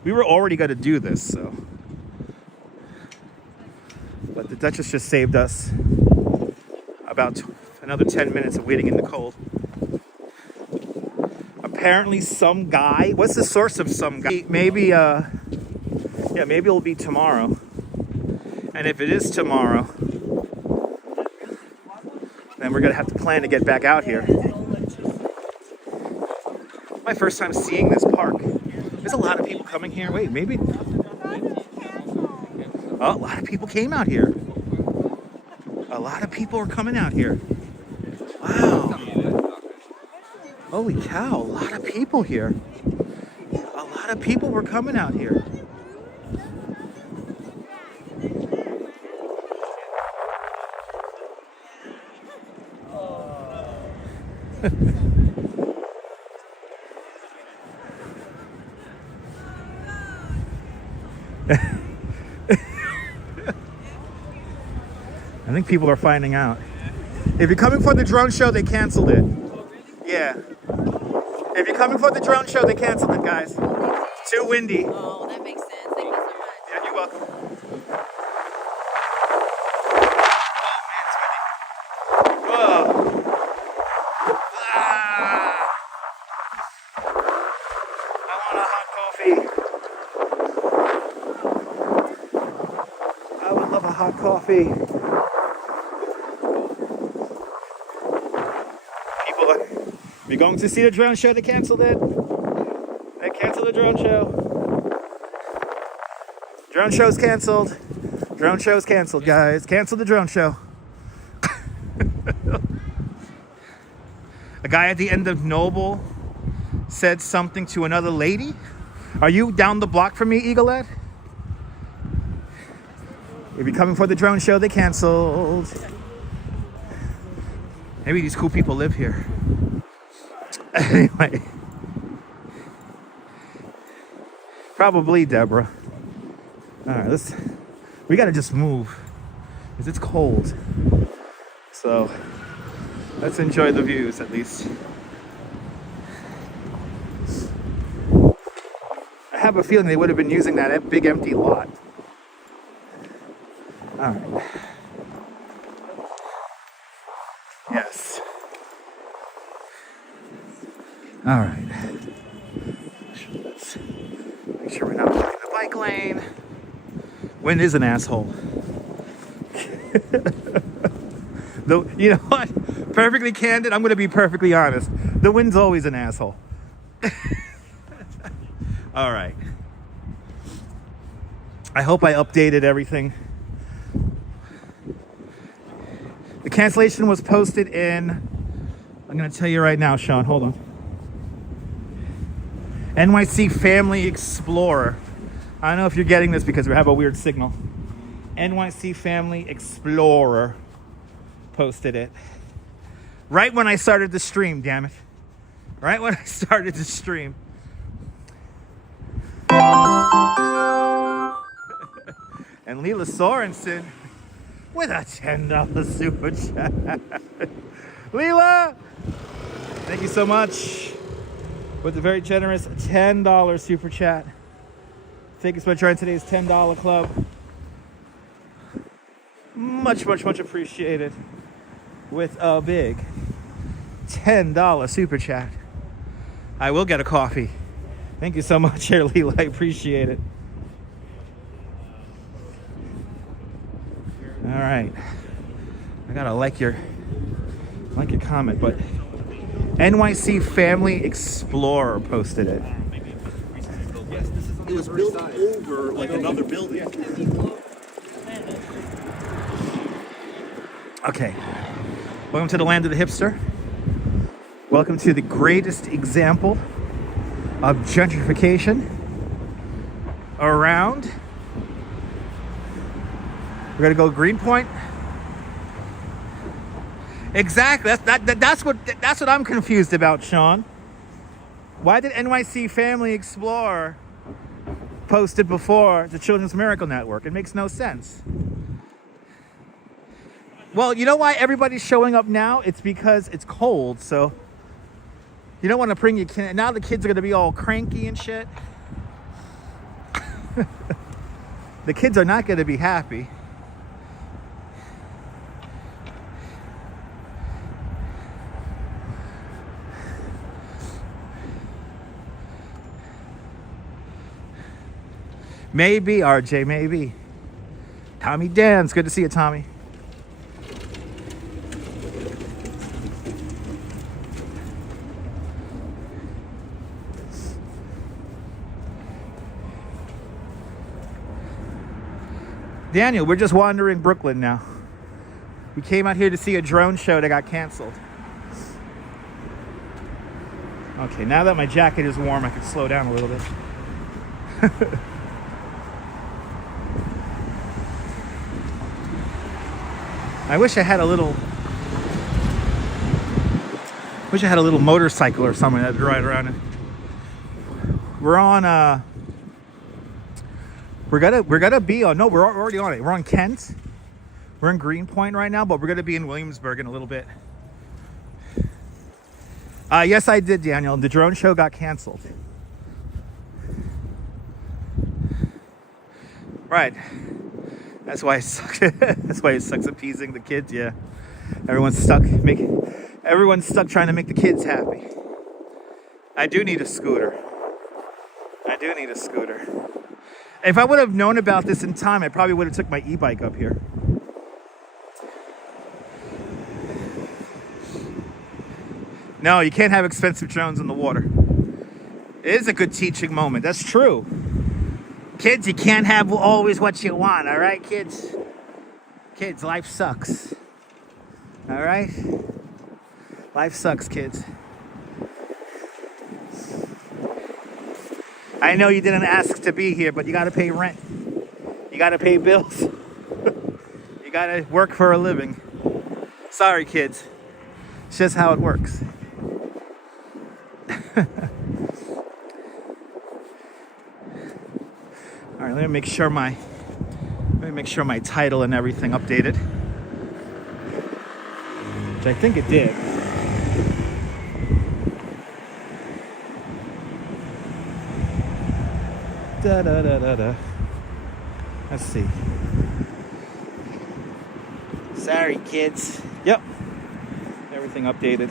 We were already going to do this, so. But the Duchess just saved us about another 10 minutes of waiting in the cold. apparently some guy. What's the source of some guy? Maybe, yeah, maybe it'll be tomorrow. And if it is tomorrow, then we're gonna have to plan to get back out here. My first time seeing this park. There's a lot of people coming here. Wait, maybe. Oh, a lot of people came out here. A lot of people are coming out here. Wow. Holy cow, a lot of people here. A lot of people were coming out here. I think people are finding out. If you're coming for the drone show, they canceled it. Yeah. If you're coming for the drone show, they canceled it, guys. It's too windy. Oh, that makes sense. Thank you so much. Yeah, you're welcome. Oh, man, it's windy. Whoa. Ah. I want a hot coffee. I would love a hot coffee. We're going to see the drone show. They canceled it. They canceled the drone show. Drone show's canceled. Drone show's canceled, guys. Cancel the drone show. A guy at the end of Noble said something to another lady. Are you down the block from me, Eaglehead? If you're coming for the drone show, they canceled. Maybe these cool people live here. Anyway, probably Deborah. All right, we gotta just move because it's cold. So let's enjoy the views at least. I have a feeling they would have been using that big empty lot. All right. Yes. All right. Let's make sure we're not blocking the bike lane. Wind is an asshole. Though, you know what? Perfectly candid, I'm going to be perfectly honest. The wind's always an asshole. All right. I hope I updated everything. The cancellation was posted in, I'm going to tell you right now, Sean, hold on. NYC Family Explorer. I don't know if you're getting this because we have a weird signal. NYC Family Explorer posted it. Right when I started the stream, damn it. Right when I started the stream. And Leela Sorensen with a $10 super chat. Leela! Thank you so much. With a very generous $10 super chat. Thank you so much for joining today's $10 club. Much, much, much appreciated. With a big $10 super chat. I will get a coffee. Thank you so much, here, Leela. I appreciate it. All right. I gotta like your comment, but NYC Family Explorer posted it. It was built over like another building. Okay. Welcome to the land of the hipster. Welcome to the greatest example of gentrification around. We're gonna go Greenpoint. Exactly. That's what I'm confused about, Sean. Why did NYC Family Explorer post it before the Children's Miracle Network? It makes no sense. Well, you know why everybody's showing up now? It's because it's cold, so you don't want to bring your kid. Now the kids are gonna be all cranky and shit. The kids are not gonna be happy. Maybe, RJ, maybe. Tommy Dance, good to see you, Tommy. Daniel, we're just wandering Brooklyn now. We came out here to see a drone show that got canceled. Okay, now that my jacket is warm, I can slow down a little bit. I wish I had a little motorcycle or something that'd ride around in. We're on we're gonna be on, no, we're already on it. We're on Kent. We're in Greenpoint right now, but we're gonna be in Williamsburg in a little bit. Yes, I did, Daniel. The drone show got canceled. Right. That's why it sucks. That's why it sucks appeasing the kids. Yeah. Everyone's stuck trying to make the kids happy. I do need a scooter. If I would have known about this in time, I probably would have took my e-bike up here. No, you can't have expensive drones in the water. It is a good teaching moment. That's true. Kids, you can't have always what you want, all right, kids? Kids, life sucks. All right? Life sucks, kids. I know you didn't ask to be here, but you gotta pay rent. You gotta pay bills. You gotta work for a living. Sorry, kids. It's just how it works. All right, let me make sure my title and everything updated, which I think it did. Da da da da da. Let's see. Sorry, kids. Yep, everything updated.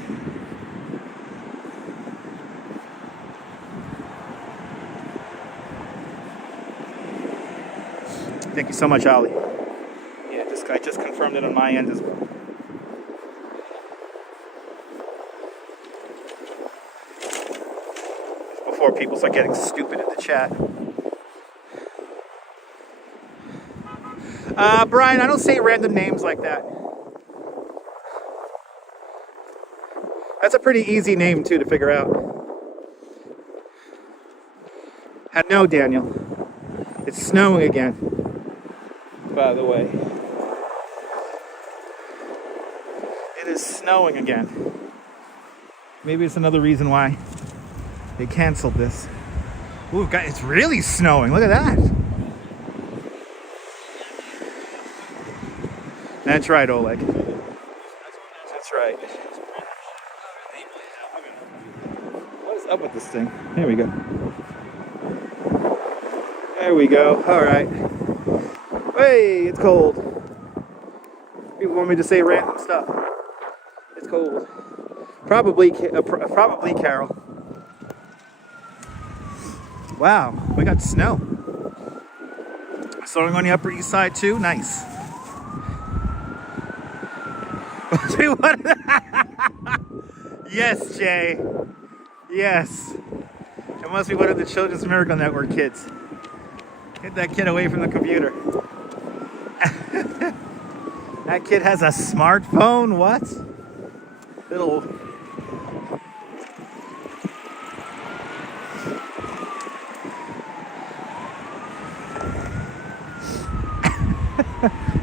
Thank you so much, Ali. Yeah, I just confirmed it on my end as well. Before people start getting stupid in the chat. Brian, I don't say random names like that. That's a pretty easy name, too, to figure out. No, Daniel. It's snowing again. By the way, it is snowing again. Maybe it's another reason why they canceled this. Ooh, guys, it's really snowing. Look at that. That's right, Oleg. That's right. What is up with this thing? There we go. There we go. All right. Hey, it's cold. People want me to say random stuff. It's cold. Probably Carol. Wow, we got snow. Snowing on the Upper East Side too. Nice. Yes, Jay. Yes. It must be one of the Children's Miracle Network kids. Get that kid away from the computer. That kid has a smartphone? What? Little...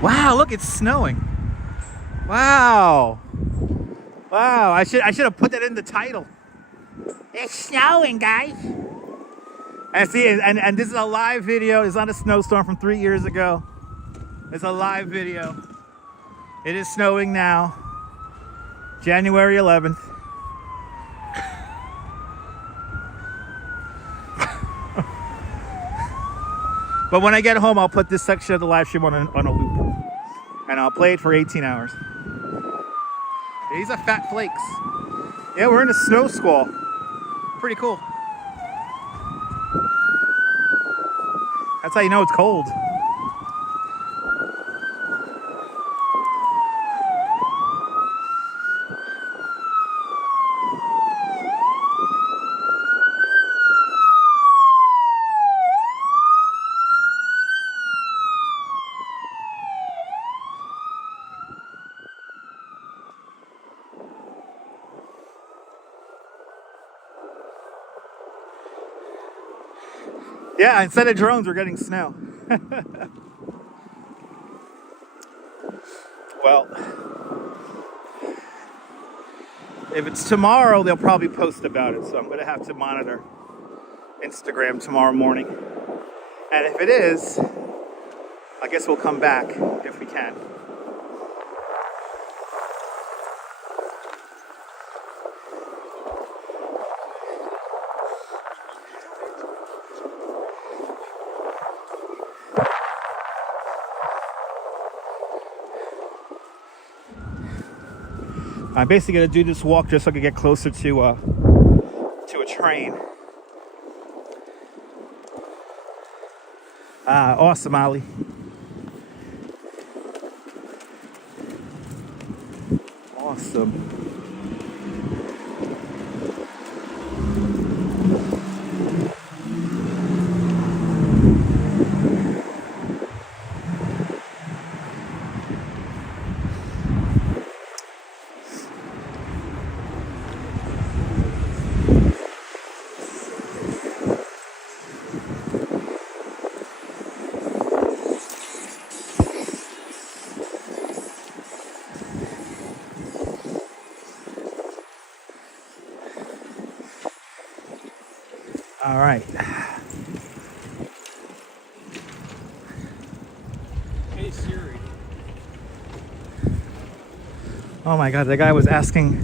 Wow, look, it's snowing. Wow. Wow, I should have put that in the title. It's snowing, guys. And see, and this is a live video. It's not a snowstorm from 3 years ago. It's a live video. It is snowing now. January 11th. But when I get home, I'll put this section of the live stream on a loop. And I'll play it for 18 hours. These are fat flakes. Yeah, we're in a snow squall. Pretty cool. That's how you know it's cold. Yeah, instead of drones, we're getting snow. Well, if it's tomorrow, they'll probably post about it, so I'm going to have to monitor Instagram tomorrow morning. And if it is, I guess we'll come back if we can. I'm basically gonna do this walk just so I can get closer to a train. Awesome, Ali. Awesome. All right. Hey Siri. Oh my God, that guy was asking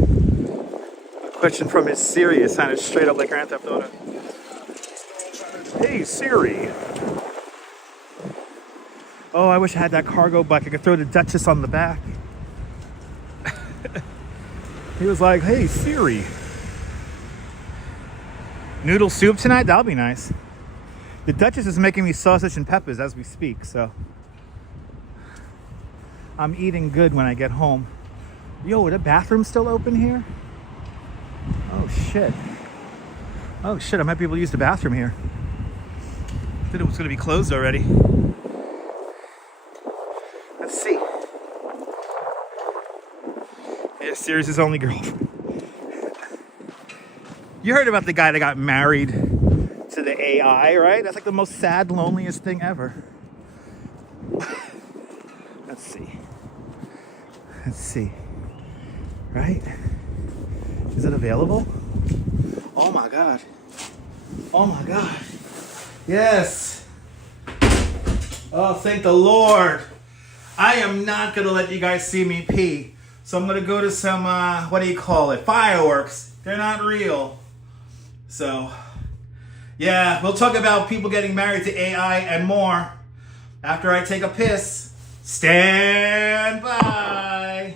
a question from his Siri. It sounded straight up like Grand Theft Auto. Hey Siri. Oh, I wish I had that cargo bike. I could throw the Duchess on the back. He was like, hey Siri. Noodle soup tonight? That'll be nice. The Duchess is making me sausage and peppers as we speak, so I'm eating good when I get home. Yo, are the bathrooms still open here? Oh shit. Oh shit, I might be able to use the bathroom here. I thought it was gonna be closed already. Let's see. Yeah, Sirius' only girlfriend. You heard about the guy that got married to the AI, right? That's like the most sad, loneliest thing ever. Let's see. Let's see. Right? Is it available? Oh my God. Oh my God. Yes. Oh, thank the Lord. I am not going to let you guys see me pee. So I'm going to go to some, what do you call it? Fireworks. They're not real. So, yeah, we'll talk about people getting married to AI and more after I take a piss. Stand by.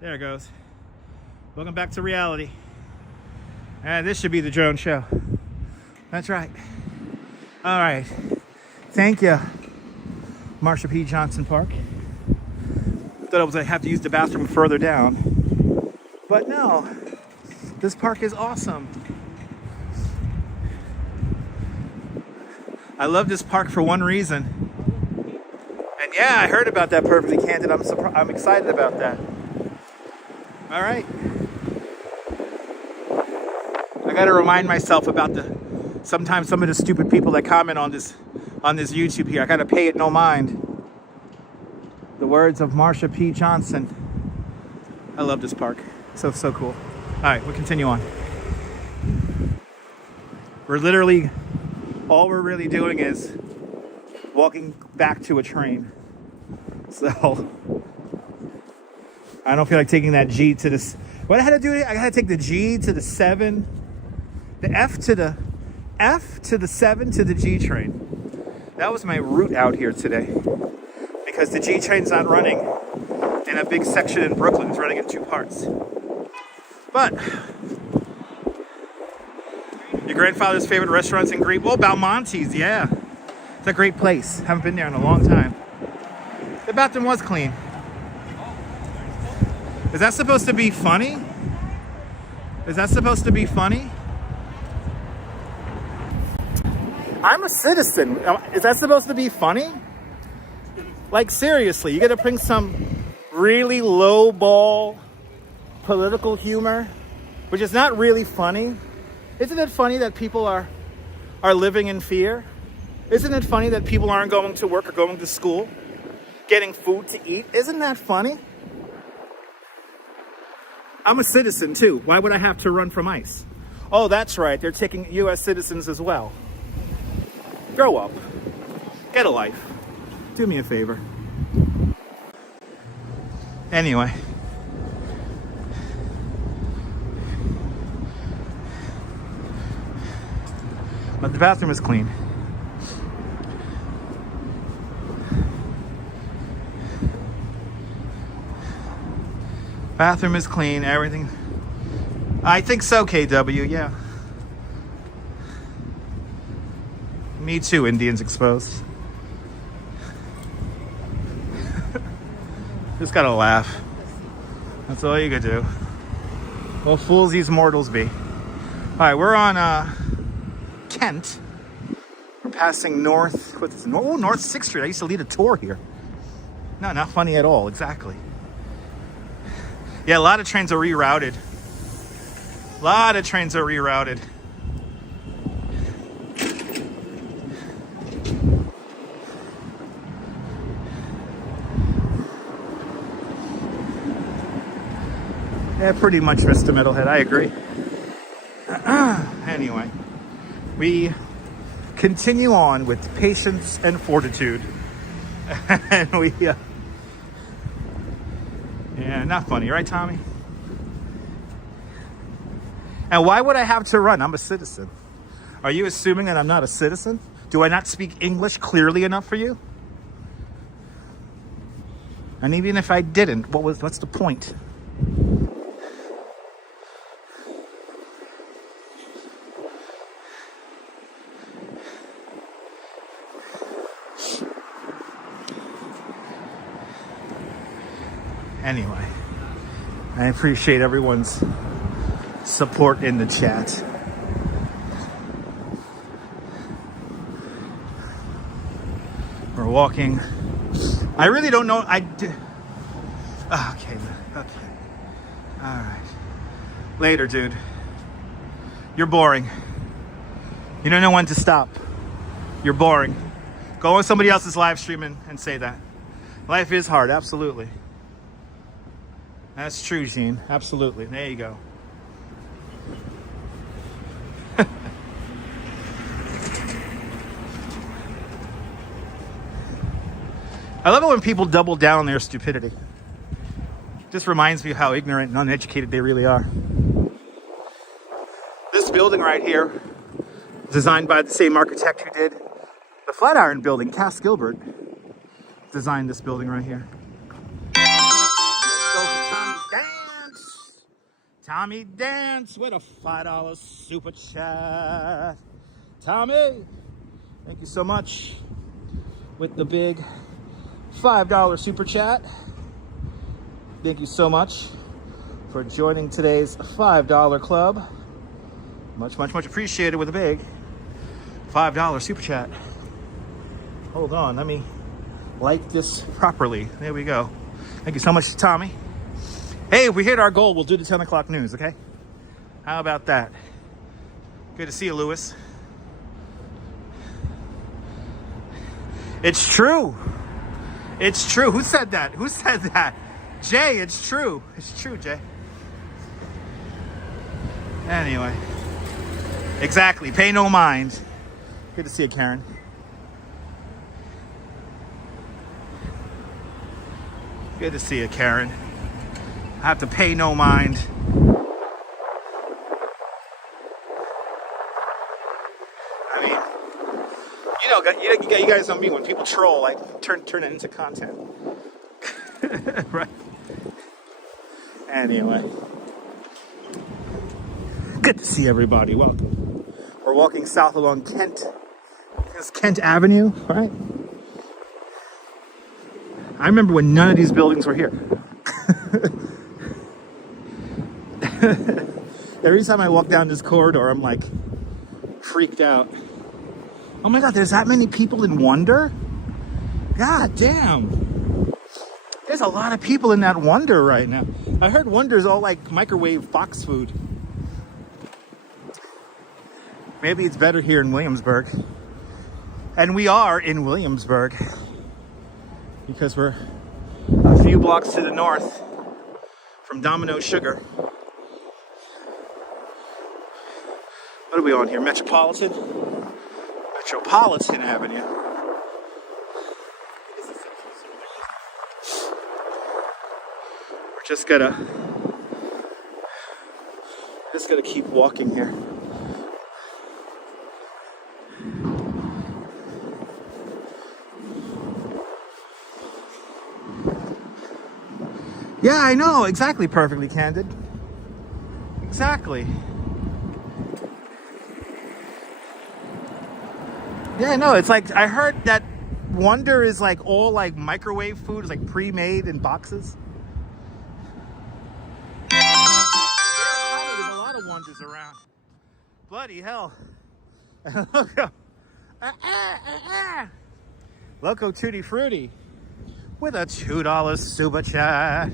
There it goes. Welcome back to reality. And this should be the drone show. That's right. All right. Thank you, Marsha P. Johnson Park. Thought I was gonna have to use the bathroom further down, but no. This park is awesome. I love this park for one reason. And yeah, I heard about that Perfectly Candid. I'm excited about that. All right. I got to remind myself about sometimes some of the stupid people that comment on this YouTube here. I got to pay it no mind. The words of Marsha P. Johnson. I love this park. So cool. All right, we'll continue on. All we're really doing is walking back to a train. So I don't feel like taking that G to this. What I had to do, I had to take the G to the 7, the F to the 7 to the G train. That was my route out here today. Because the G train's not running in a big section in Brooklyn. It's running in 2 parts. But your grandfather's favorite restaurants in Greenpoint? Oh, Balmonte's, yeah. It's a great place. Haven't been there in a long time. The bathroom was clean. Is that supposed to be funny? Is that supposed to be funny? I'm a citizen. Is that supposed to be funny? Like, seriously, you gotta bring some really low ball political humor, which is not really funny. Isn't it funny that people are living in fear? Isn't it funny that people aren't going to work or going to school, getting food to eat? Isn't that funny? I'm a citizen too. Why would I have to run from ICE? Oh, that's right. They're taking U.S. citizens as well. Grow up. Get a life. Do me a favor. Anyway. But the bathroom is clean. Bathroom is clean, everything. I think so, KW, yeah. Me too, Indians exposed. Just gotta laugh. That's all you could do. Well, fools these mortals be. Alright, we're on Kent. We're passing North 6th Street. I used to lead a tour here. No, not funny at all, exactly. Yeah, a lot of trains are rerouted. Yeah, pretty much, Mr. Middlehead. I agree. Anyway, we continue on with patience and fortitude. And we, yeah, not funny, right, Tommy? And why would I have to run? I'm a citizen. Are you assuming that I'm not a citizen? Do I not speak English clearly enough for you? And even if I didn't, what's the point? Anyway, I appreciate everyone's support in the chat. We're walking. I really don't know. Okay. All right. Later, dude. You're boring. You don't know when to stop. You're boring. Go on somebody else's live stream and say that. Life is hard, absolutely. That's true, Gene. Absolutely. There you go. I love it when people double down on their stupidity. Just reminds me of how ignorant and uneducated they really are. This building right here, designed by the same architect who did the Flatiron building, Cass Gilbert, designed this building right here. Let's go for Tommy Dance. Tommy Dance with a $5 super chat. Tommy, thank you so much with the big $5 super chat. Thank you so much for joining today's $5 club. Much, much, much appreciated with a big $5 super chat. Hold on, let me like this properly. There we go. Thank you so much, Tommy. Hey, if we hit our goal, we'll do the 10 o'clock news, okay? How about that? Good to see you, Lewis. It's true. It's true. Who said that? Who said that? Jay, it's true. It's true, Jay. Anyway. Exactly. Pay no mind. Good to see you, Karen. Good to see you, Karen. I have to pay no mind. I mean, you guys know me. When people troll, I turn it into content. Right? Anyway. Good to see everybody. Welcome. We're walking south along Kent. It's Kent Avenue, right? I remember when none of these buildings were here. Every time I walk down this corridor, I'm like freaked out. Oh my God, there's that many people in Wonder? God damn. There's a lot of people in that Wonder right now. I heard Wonder's all like microwave box food. Maybe it's better here in Williamsburg. And we are in Williamsburg because we're a few blocks to the north from Domino Sugar. What are we on here? Metropolitan Avenue. We're just gonna keep walking here. Yeah, I know, exactly, perfectly candid. Exactly. Yeah, no, it's like, I heard that Wonder is like all like microwave food, is like pre-made in boxes. Yeah, there's a lot of Wonders around. Bloody hell. Loco Tutti Frutti with a $2 super chat.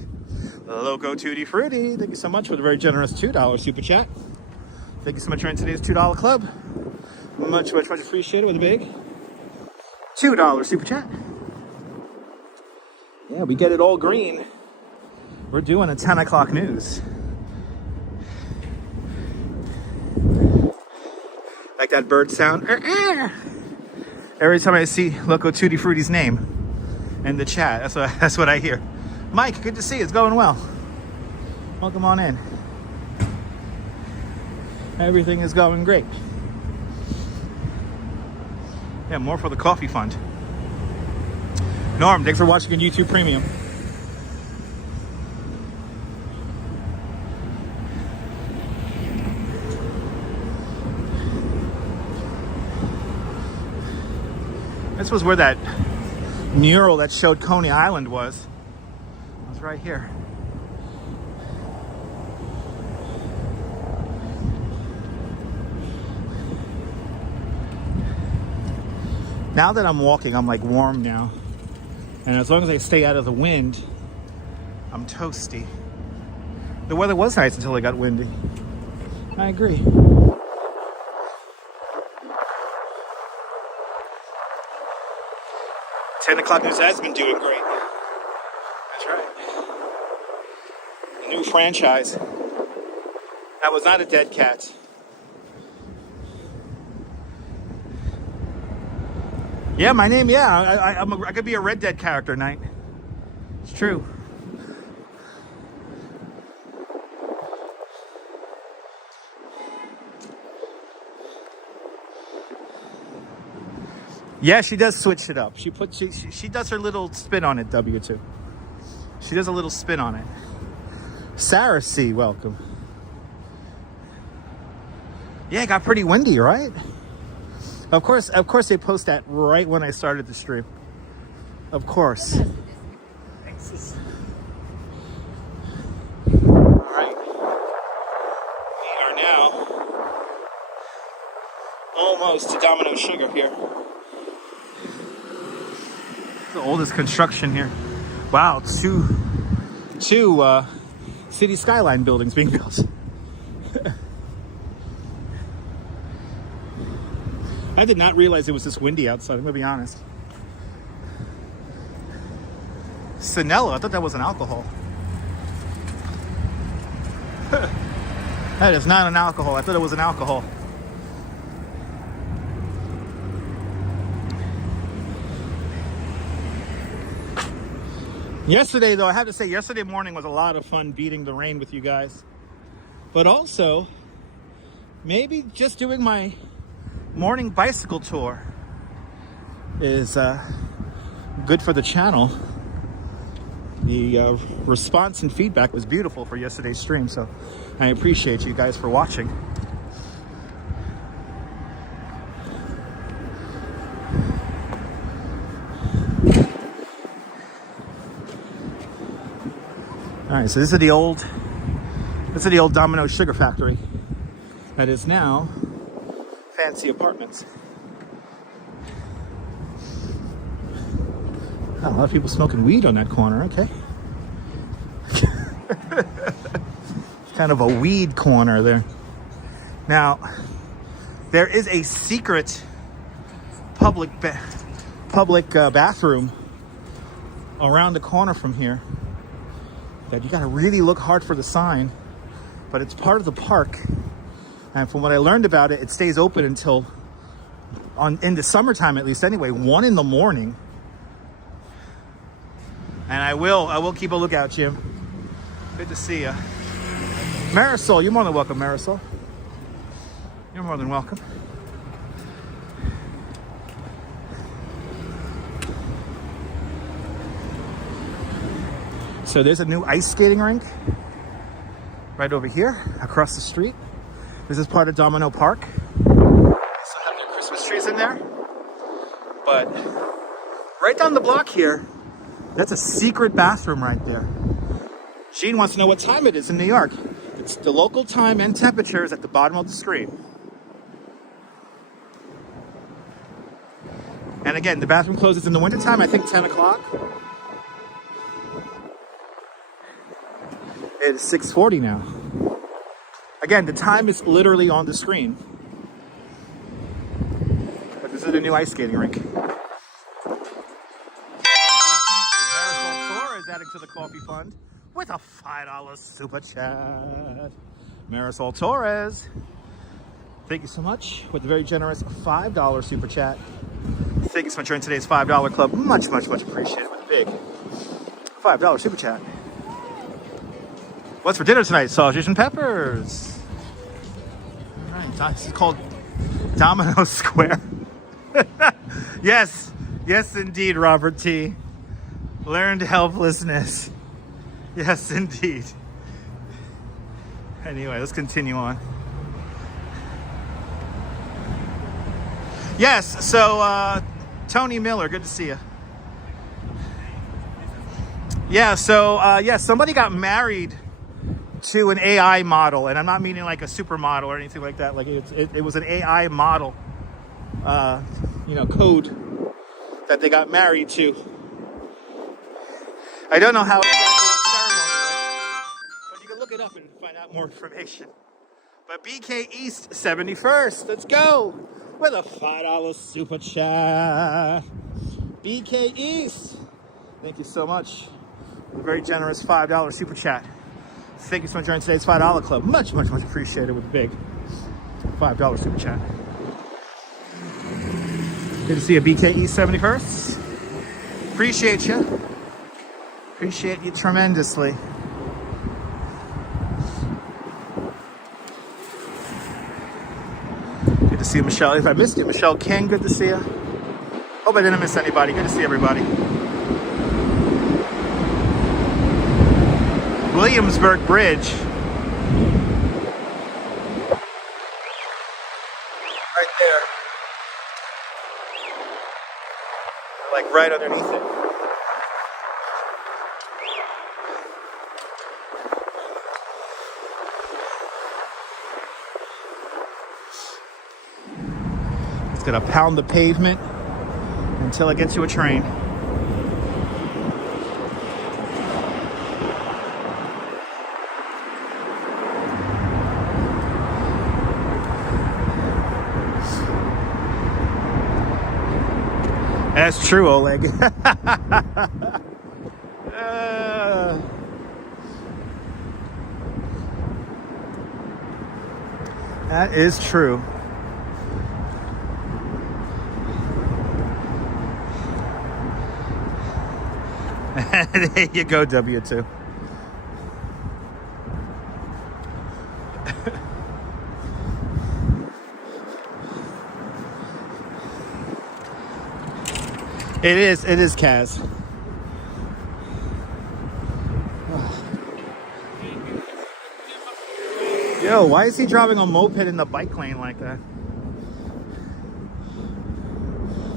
Loco Tutti Frutti, thank you so much for the very generous $2 super chat. Thank you so much for entering today's $2 club. Much, much, much appreciated with a big $2 super chat. Yeah, we get it all green. We're doing a 10 o'clock news. Like that bird sound. Every time I see Loco Tutti Frutti's name in the chat, that's what I hear. Mike, good to see you. It's going well. Welcome on in. Everything is going great. Yeah, more for the coffee fund. Norm, thanks for watching on YouTube Premium. This was where that mural that showed Coney Island was. It was right here. Now that I'm walking, I'm like warm now. And as long as I stay out of the wind, I'm toasty. The weather was nice until it got windy. I agree. "10 o'clock news" has been doing great. That's right. A new franchise. That was not a dead cat. Yeah, my name, yeah. I could be a Red Dead character, Knight. It's true. Yeah, she does switch it up. She does her little spin on it, W2. She does a little spin on it. Sarah C, welcome. Yeah, it got pretty windy, right? Of course, they post that right when I started the stream. Of course. All right. We are now almost to Domino Sugar here. The oldest construction here. Wow, two city skyline buildings being built. I did not realize it was this windy outside, I'm gonna be honest. Sinella, I thought that was an alcohol. That is not an alcohol, I thought it was an alcohol. Yesterday, though, I have to say, yesterday morning was a lot of fun beating the rain with you guys. But also, maybe just doing my morning bicycle tour is good for the channel. The response and feedback was beautiful for yesterday's stream, so I appreciate you guys for watching. All right, so this is the old Domino Sugar Factory that is now fancy apartments. Oh, a lot of people smoking weed on that corner, okay. It's kind of a weed corner there. Now, there is a secret public bathroom around the corner from here that you gotta really look hard for the sign, but it's part of the park. And from what I learned about it, it stays open until, in the summertime at least anyway, 1 in the morning. And I will keep a lookout, Jim. Good to see you. Marisol, you're more than welcome, Marisol. You're more than welcome. So there's a new ice skating rink right over here, across the street. This is part of Domino Park. They still have their Christmas trees in there. But right down the block here, that's a secret bathroom right there. Gene wants to know what time it is in New York. It's the local time and temperature is at the bottom of the screen. And again, the bathroom closes in the wintertime, I think 10 o'clock. It's 6:40 now. Again, the time is literally on the screen. But this is the new ice skating rink. Marisol Torres adding to the coffee fund with a $5 super chat. Marisol Torres, thank you so much with a very generous $5 super chat. Thank you so much for joining today's $5 club. Much, much, much appreciated with a big $5 super chat. What's for dinner tonight? Sausage and peppers. All right, this is called Domino Square. Yes, yes indeed, Robert T. Learned helplessness. Yes, indeed. Anyway, let's continue on. Yes, so Tony Miller, good to see you. Yeah, so somebody got married to an AI model, and I'm not meaning like a supermodel or anything like that. Like it was an AI model, code that they got married to. I don't know how it's going to go the ceremony, but you can look it up and find out more information. But BK East 71st, let's go with a $5 super chat. BK East, thank you so much. A very generous $5 super chat. Thank you so much for joining today's $5 club. Much, much, much appreciated with a big $5 super chat. Good to see you, BKE 71st. Appreciate you. Appreciate you tremendously. Good to see you, Michelle. If I missed you, Michelle King, good to see you. Hope I didn't miss anybody. Good to see everybody. Williamsburg Bridge. Right there. like right underneath it. It's gonna pound the pavement until it gets to a train. That's true, Oleg. That is true. There you go, W2. It is Kaz. Yo, why is he driving a moped in the bike lane like that?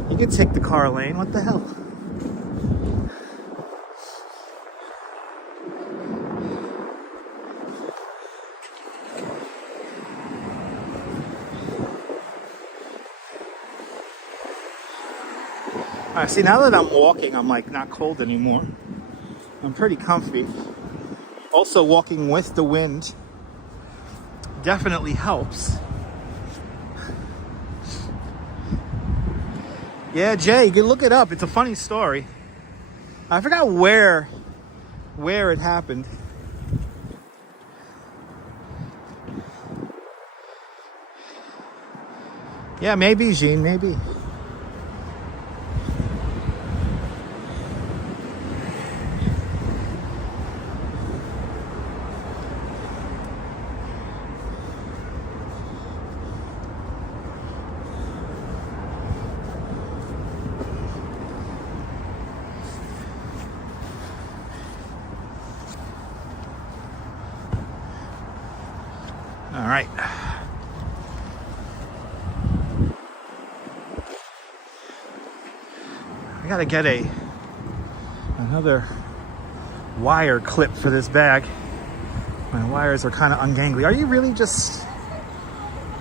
You could take the car lane, what the hell? Alright, see, now that I'm walking, I'm like not cold anymore. I'm pretty comfy. Also, walking with the wind definitely helps. Yeah, Jay, you can look it up. It's a funny story. I forgot where it happened. Yeah, maybe, Jean, maybe. All right. I gotta get another wire clip for this bag. My wires are kind of ungangly. Are you really just...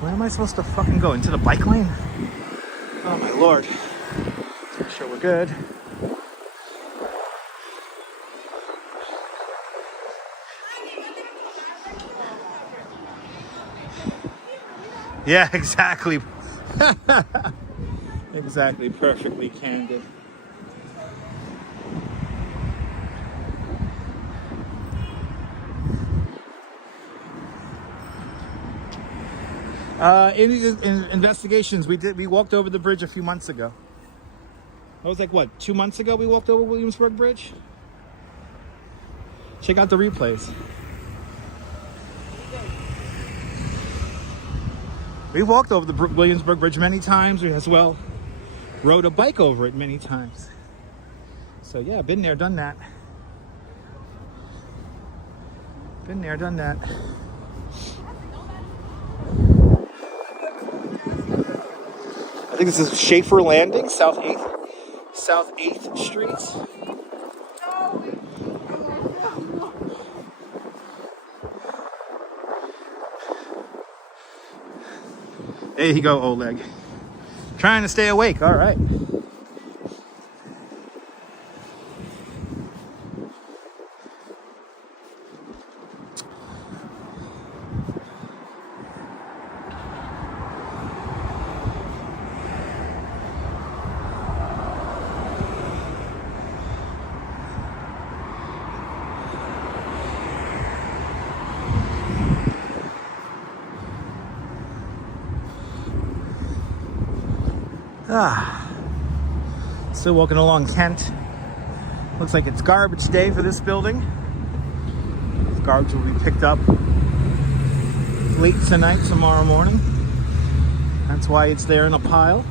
Where am I supposed to fucking go? Into the bike lane? Oh my lord. Make sure we're good. Yeah, exactly. Exactly, perfectly candid. In these investigations, we walked over the bridge a few months ago. That was like, what, 2 months ago we walked over Williamsburg Bridge? Check out the replays. We walked over the Williamsburg Bridge many times. We as well rode a bike over it many times. So yeah, been there, done that. Been there, done that. I think this is Schaefer Landing, South 8th Street. There you go, Oleg. Trying to stay awake, all right. Still walking along Kent. Looks like it's garbage day for this building. Garbage will be picked up late tonight, tomorrow morning. That's why it's there in a pile.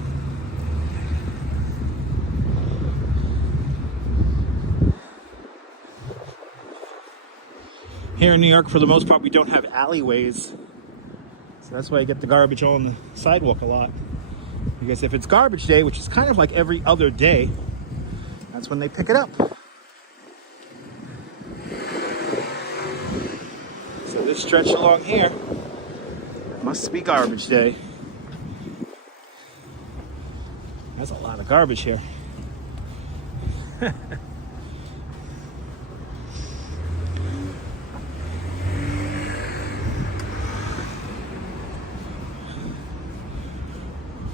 Here in New York, for the most part, we don't have alleyways. So that's why you get the garbage on the sidewalk a lot. Because if it's garbage day, which is kind of like every other day, that's when they pick it up. So this stretch along here must be garbage day. That's a lot of garbage here.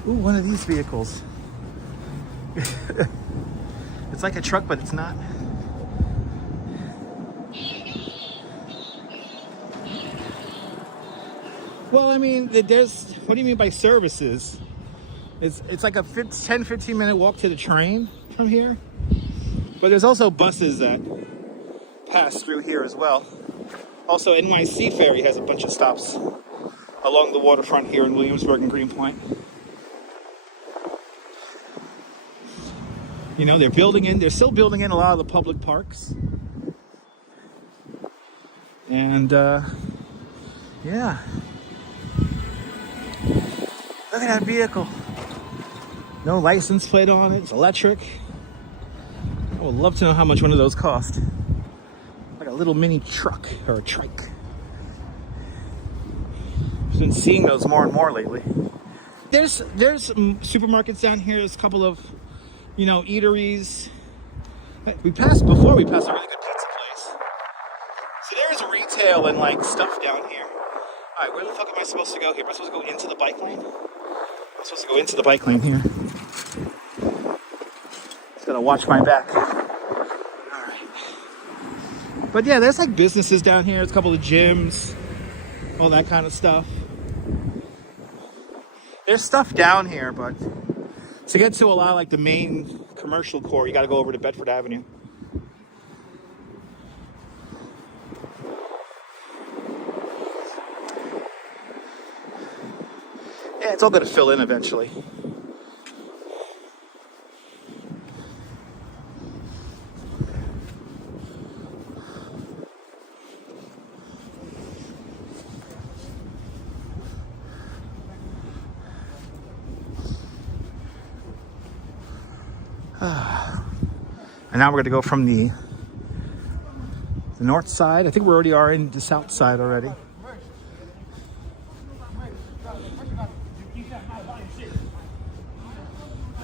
Ooh, one of these vehicles. It's like a truck, but it's not. Well, I mean, there's, what do you mean by services? It's like a 10-15 minute walk to the train from here. But there's also buses that pass through here as well. Also, NYC ferry has a bunch of stops along the waterfront here in Williamsburg and Greenpoint. You know, they're still building in a lot of the public parks. And, yeah. Look at that vehicle. No license plate on it. It's electric. I would love to know how much one of those cost. Like a little mini truck or a trike. I've been seeing those more and more lately. There's supermarkets down here. There's a couple of, you know, eateries. We passed a really good pizza place. So there's retail and like stuff down here. All right, where the fuck am I supposed to go here? Am I supposed to go into the bike lane? I'm supposed to go into the bike lane here. Just gotta watch my back. All right. But yeah, there's like businesses down here. There's a couple of gyms, all that kind of stuff. There's stuff down here, but to get to a lot of like the main commercial core, you gotta go over to Bedford Avenue. Yeah, it's all gonna fill in eventually. And now we're going to go from the north side. I think we already are in the south side already.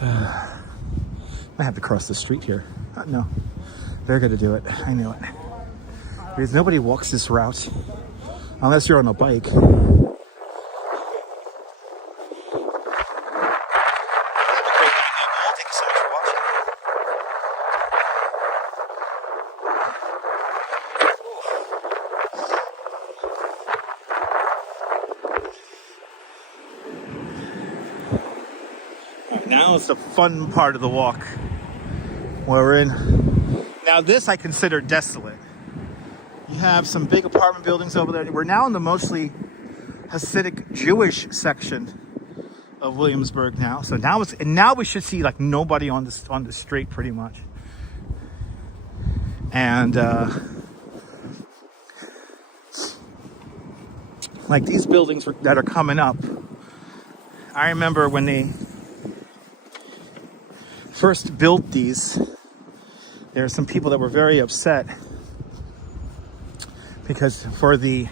I have to cross the street here. No, they're going to do it. I knew it. Because nobody walks this route unless you're on a bike. Now it's the fun part of the walk where we're in. Now this I consider desolate. You have some big apartment buildings over there. We're now in the mostly Hasidic Jewish section of Williamsburg now. So now we should see like nobody on the street pretty much. And like these buildings that are coming up. I remember when they first built these, there were some people that were very upset because for the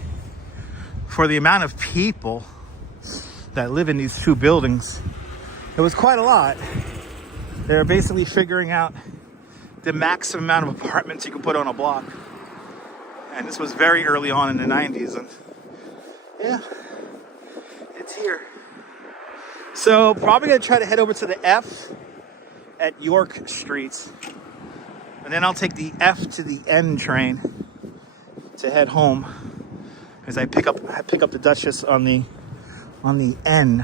amount of people that live in these two buildings, it was quite a lot. They were basically figuring out the maximum amount of apartments you could put on a block. And this was very early on in the 90s. And yeah, it's here. So probably gonna try to head over to the F at York Street, and then I'll take the F to the N train to head home, as I pick up the Duchess on the N.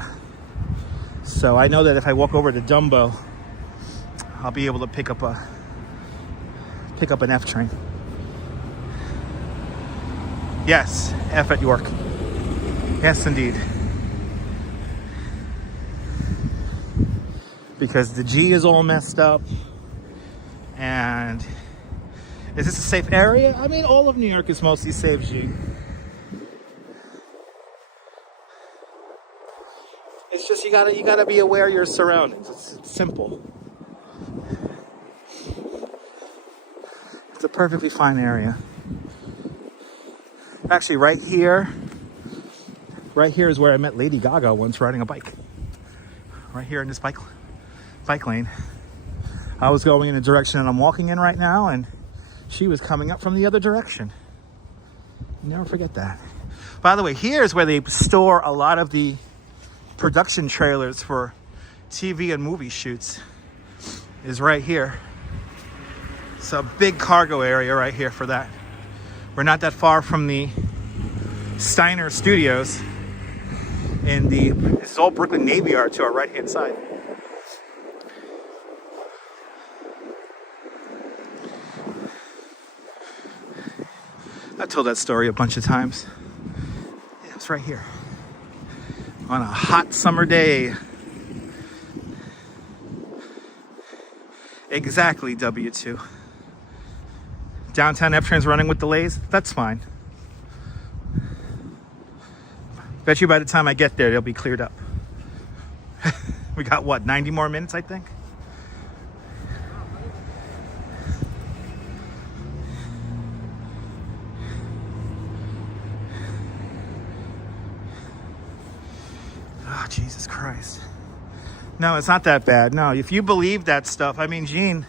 So I know that if I walk over to Dumbo, I'll be able to pick up an F train. Yes, F at York. Yes, indeed. Because the G is all messed up. And is this a safe area? I mean, all of New York is mostly safe, G. It's just you gotta be aware of your surroundings. It's simple. It's a perfectly fine area. Actually, right here is where I met Lady Gaga once riding a bike. Right here in this bike lane. I was going in the direction that I'm walking in right now, and she was coming up from the other direction. Never forget that. By the way, here's where they store a lot of the production trailers for TV and movie shoots, is right here. It's a big cargo area right here for that. We're not that far from the Steiner studios in this is old Brooklyn Navy Yard to our right hand side. I've told that story a bunch of times. Yeah, it's right here. On a hot summer day. Exactly, W2. Downtown F train's running with delays. That's fine. Bet you by the time I get there, they'll be cleared up. We got what, 90 more minutes, I think? Oh, Jesus Christ. No, it's not that bad. No, if you believe that stuff, I mean, Gene,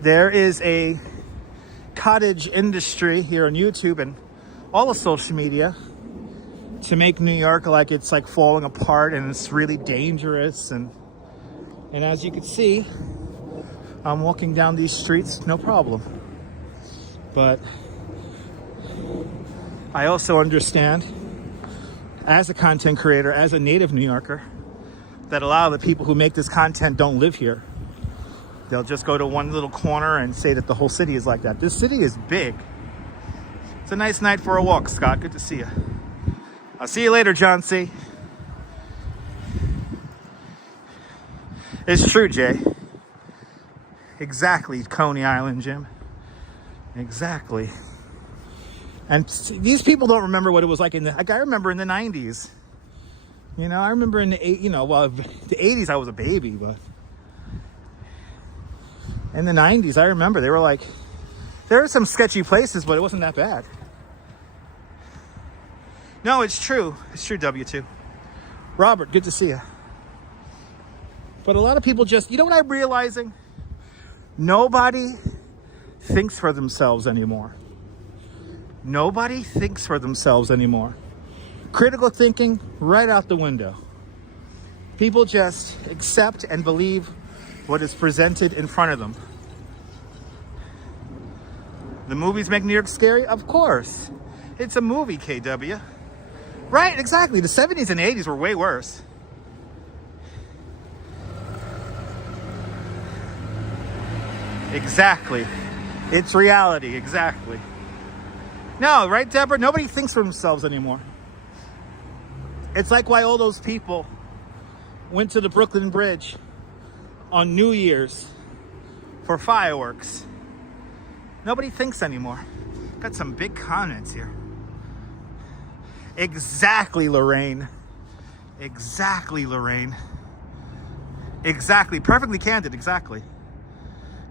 there is a cottage industry here on YouTube and all of social media to make New York like it's like falling apart and it's really dangerous. And as you can see, I'm walking down these streets, no problem. But I also understand, as a content creator, as a native New Yorker, that a lot of the people who make this content don't live here. They'll just go to one little corner and say that the whole city is like that. This city is big. It's a nice night for a walk, Scott. Good to see you. I'll see you later, John C. It's true, Jay. Exactly, Coney Island, Jim. Exactly. And these people don't remember what it was like I remember in the 90s. You know, I remember in the 80s I was a baby, but in the 90s, I remember there were some sketchy places, but it wasn't that bad. No, it's true. It's true, W2. Robert, good to see you. But a lot of people just, you know what I'm realizing? Nobody thinks for themselves anymore. Nobody thinks for themselves anymore. Critical thinking, right out the window. People just accept and believe what is presented in front of them. The movies make New York scary? Of course. It's a movie, KW. Right, exactly. The 70s and 80s were way worse. Exactly. It's reality, exactly. No, right, Deborah? Nobody thinks for themselves anymore. It's like why all those people went to the Brooklyn Bridge on New Year's for fireworks. Nobody thinks anymore. Got some big comments here. Exactly, Lorraine. Exactly, Lorraine. Exactly. Perfectly candid, exactly.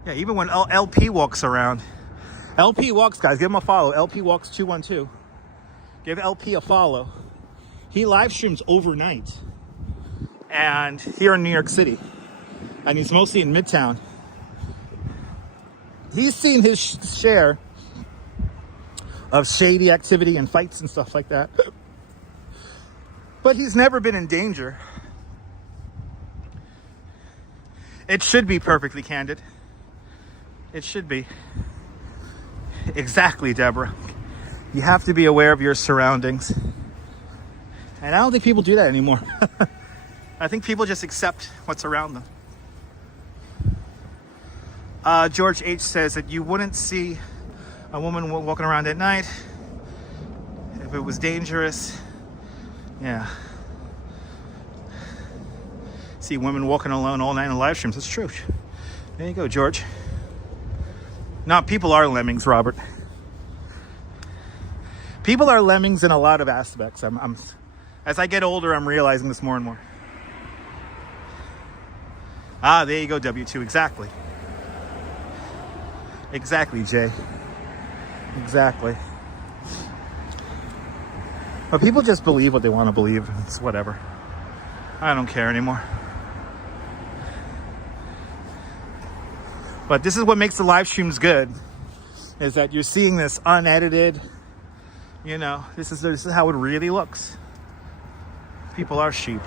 Yeah, even when LP walks around. LP walks, guys, give him a follow. LP walks 212. Give LP a follow. He live streams overnight. And here in New York City. And he's mostly in Midtown. He's seen his share of shady activity and fights and stuff like that. But he's never been in danger. It should be perfectly candid. It should be. Exactly, Deborah. You have to be aware of your surroundings. And I don't think people do that anymore. I think people just accept what's around them. George H. says that you wouldn't see a woman walking around at night if it was dangerous. Yeah. See women walking alone all night in live streams. That's true. There you go, George. No, people are lemmings, Robert. People are lemmings in a lot of aspects. As I get older, I'm realizing this more and more. Ah, there you go, W2. Exactly. Exactly, Jay. Exactly. But people just believe what they want to believe. It's whatever. I don't care anymore. But this is what makes the live streams good, is that you're seeing this unedited. You know, this is how it really looks. People are sheep,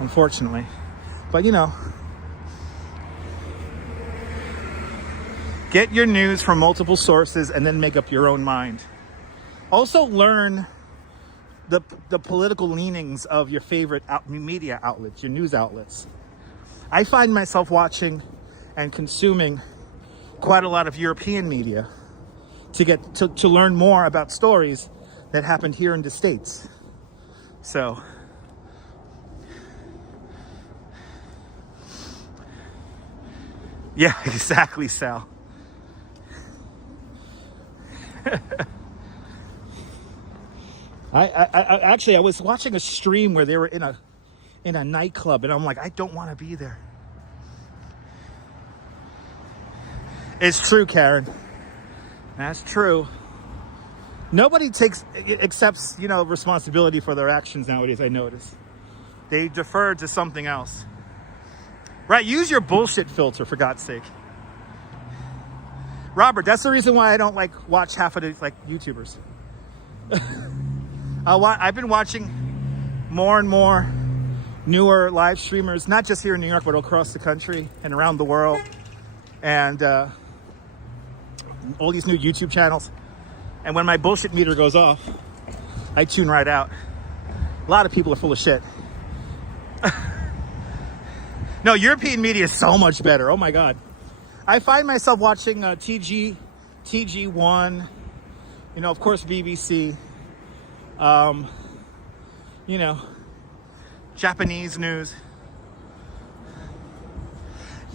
unfortunately. But you know, get your news from multiple sources and then make up your own mind. Also learn the political leanings of your favorite media outlets, your news outlets. I find myself watching and consuming quite a lot of European media to learn more about stories that happened here in the States. So yeah, exactly, Sal. I actually, I was watching a stream where they were in a nightclub, and I'm like, I don't want to be there. It's true, Karen. That's true. Nobody accepts, you know, responsibility for their actions nowadays, I notice. They defer to something else. Right, use your bullshit filter, for God's sake. Robert, that's the reason why I don't watch half of the YouTubers. I've been watching more and more newer live streamers, not just here in New York, but across the country and around the world. And all these new YouTube channels. And when my bullshit meter goes off, I tune right out. A lot of people are full of shit. No, European media is so much better. Oh my God. I find myself watching TG1, you know, of course, BBC, you know, Japanese news.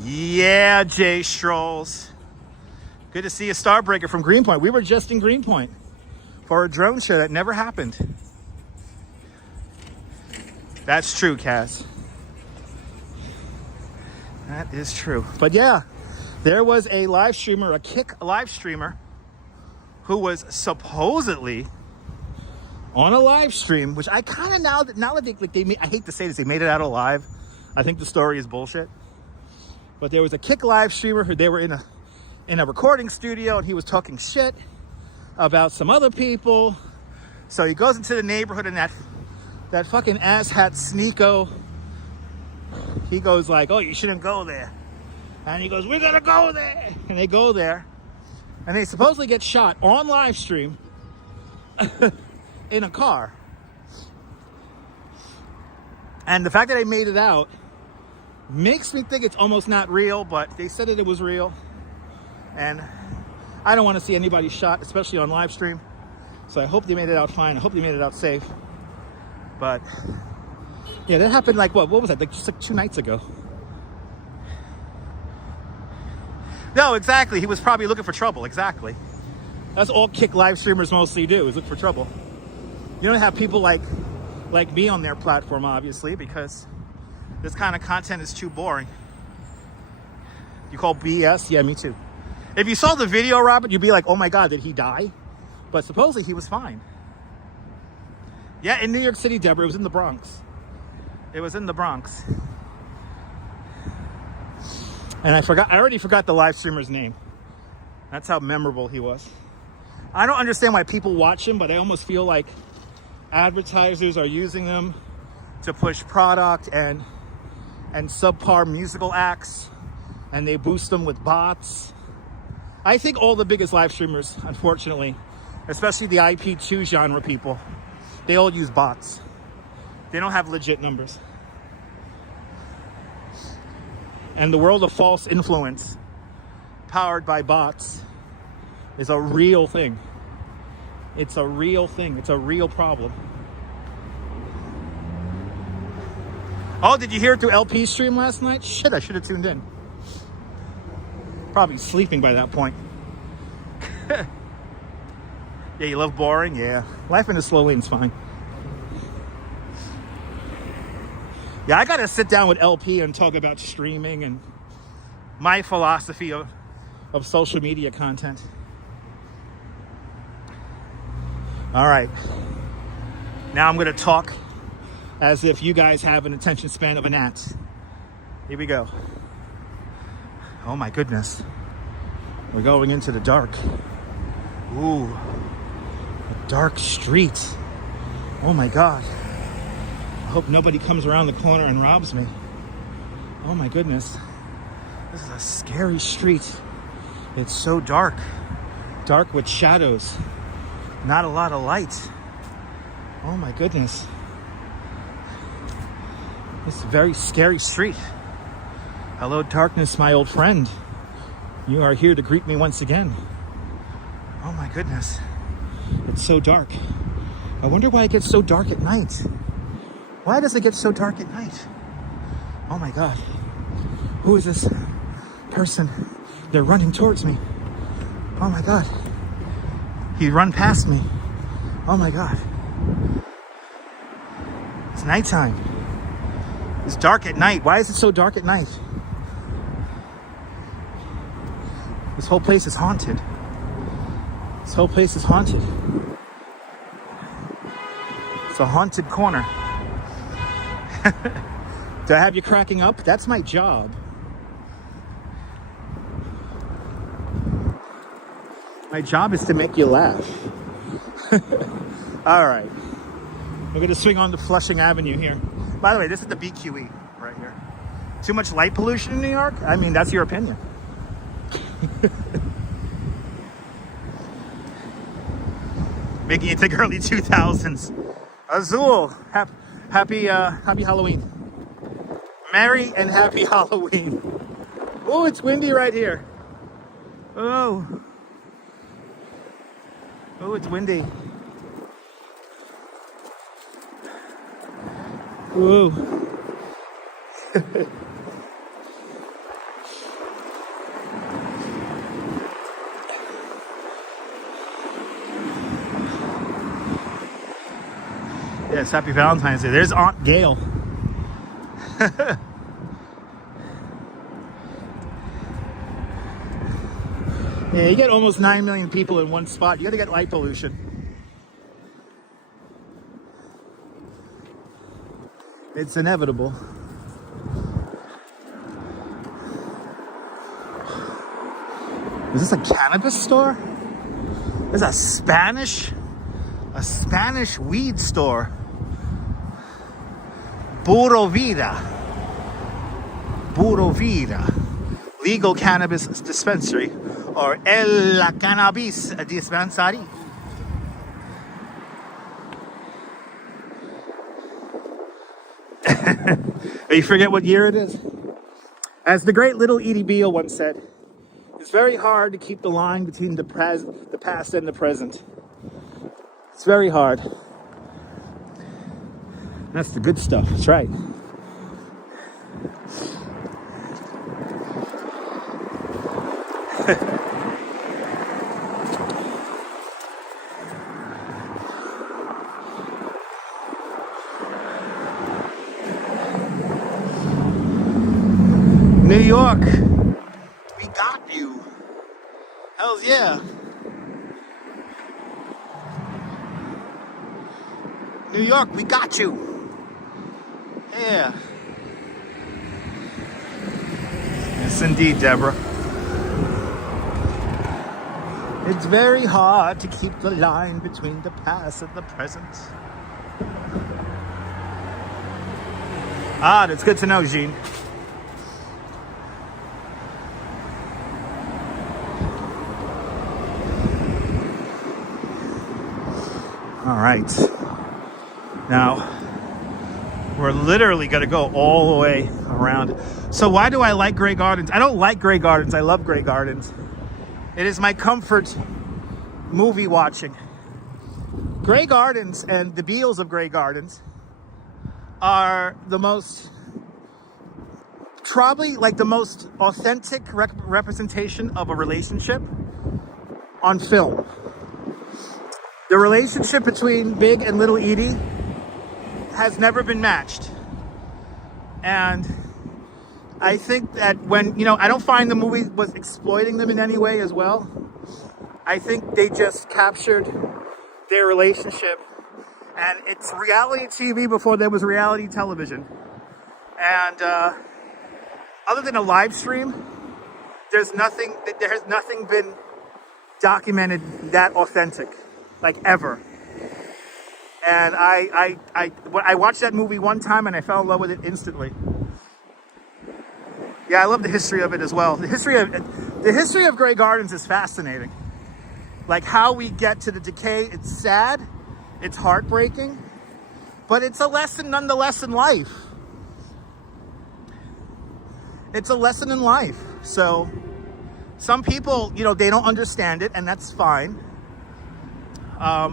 Yeah, Jay Strolls. Good to see a Starbreaker from Greenpoint. We were just in Greenpoint for a drone show that never happened. That's true, Kaz. That is true. But yeah, there was a live streamer, a Kick live streamer, who was supposedly on a live stream, which I kind of now that I hate to say this, they made it out alive. I think the story is bullshit. But there was a Kick live streamer who they were in a recording studio, and he was talking shit about some other people. So he goes into the neighborhood, and that fucking asshat Sneeko, he goes like, oh, you shouldn't go there. And he goes, we're gonna go there. And they go there, and they supposedly get shot on live stream in a car. And the fact that they made it out makes me think it's almost not real, but they said that it was real. And I don't want to see anybody shot, especially on live stream. So I hope they made it out fine. I hope they made it out safe. But yeah, that happened what was that? Just 2 nights ago. No, exactly. He was probably looking for trouble. Exactly. That's all Kick live streamers mostly do, is look for trouble. You don't have people like me on their platform, obviously, because this kind of content is too boring. You call BS? Yeah, me too. If you saw the video, Robert, you'd be like, oh my God, did he die? But supposedly he was fine. Yeah, in New York City, Deborah. It was in the Bronx. It was in the Bronx. And I already forgot the live streamer's name. That's how memorable he was. I don't understand why people watch him, but I almost feel like advertisers are using them to push product and subpar musical acts, and they boost them with bots. I think all the biggest live streamers, unfortunately, especially the IP2 genre people, they all use bots. They don't have legit numbers. And the world of false influence powered by bots is a real thing. It's a real thing. It's a real problem. Oh, did you hear it through LP's stream last night? Shit, I should have tuned in. Probably sleeping by that point. Yeah, you love boring? Yeah. Life in a slow lane's fine. Yeah, I gotta sit down with LP and talk about streaming and my philosophy of of social media content. All right. Now I'm going to talk as if you guys have an attention span of an ant. Here we go. Oh my goodness. We're going into the dark. Ooh, a dark street. Oh my God. I hope nobody comes around the corner and robs me. Oh my goodness. This is a scary street. It's so dark. Dark with shadows. Not a lot of light. Oh my goodness. This is a very scary street. Hello, darkness, my old friend. You are here to greet me once again. Oh my goodness. It's so dark. I wonder why it gets so dark at night. Why does it get so dark at night? Oh my God. Who is this person? They're running towards me. Oh my God. He run past me. Oh my God. It's nighttime. It's dark at night. Why is it so dark at night? This whole place is haunted. This whole place is haunted. It's a haunted corner. Do I have you cracking up? That's my job. My job is to make you laugh. All right. We're going to swing on to Flushing Avenue here. By the way, this is the BQE right here. Too much light pollution in New York? I mean, that's your opinion. Making it think early 2000s. Azul, happy Halloween. Merry and happy Halloween. Oh, it's windy right here. Oh, it's windy. Whoa. Yes, happy Valentine's Day. There's Aunt Gail. Yeah, you get almost 9 million people in one spot. You gotta get light pollution. It's inevitable. Is this a cannabis store? There's a Spanish weed store. Puro Vida. Legal cannabis dispensary, or El Cannabis Dispensary. You forget what year it is? As the great little Edie Beale once said, it's very hard to keep the line between the past and the present. It's very hard. That's the good stuff. That's right. New York, we got you. Hells yeah. New York, we got you. Yeah. Yes, indeed, Deborah. It's very hard to keep the line between the past and the present. Ah, that's good to know, Jean. All right. Now, we're literally going to go all the way around. So why do I like Grey Gardens? I don't like Grey Gardens. I love Grey Gardens. It is my comfort movie watching. Grey Gardens and the Beals of Grey Gardens are the most, probably like the most authentic representation of a relationship on film. The relationship between Big and Little Edie has never been matched. And I think that when, you know, I don't find the movie was exploiting them in any way as well. I think they just captured their relationship, and it's reality TV before there was reality television. And other than a live stream, there has nothing been documented that authentic, like ever. And I watched that movie one time and I fell in love with it instantly. Yeah, I love the history of it as well. The history of Grey Gardens is fascinating. Like how we get to the decay, it's sad, it's heartbreaking, but it's a lesson nonetheless in life. It's a lesson in life. So some people, you know, they don't understand it, and that's fine.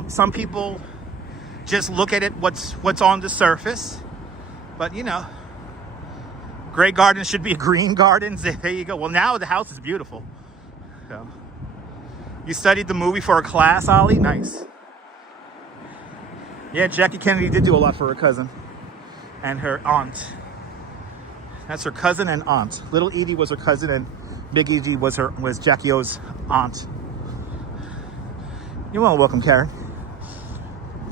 Some people just look at it what's on the surface, but you know, Grey Gardens should be green gardens. There you go. Well, now the house is beautiful. So, you studied the movie for a class, Ollie? Nice. Yeah, Jackie Kennedy did do a lot for her cousin and her aunt. That's her cousin and aunt. Little Edie was her cousin, and Big Edie was Jackie O's aunt. You're welcome, Karen.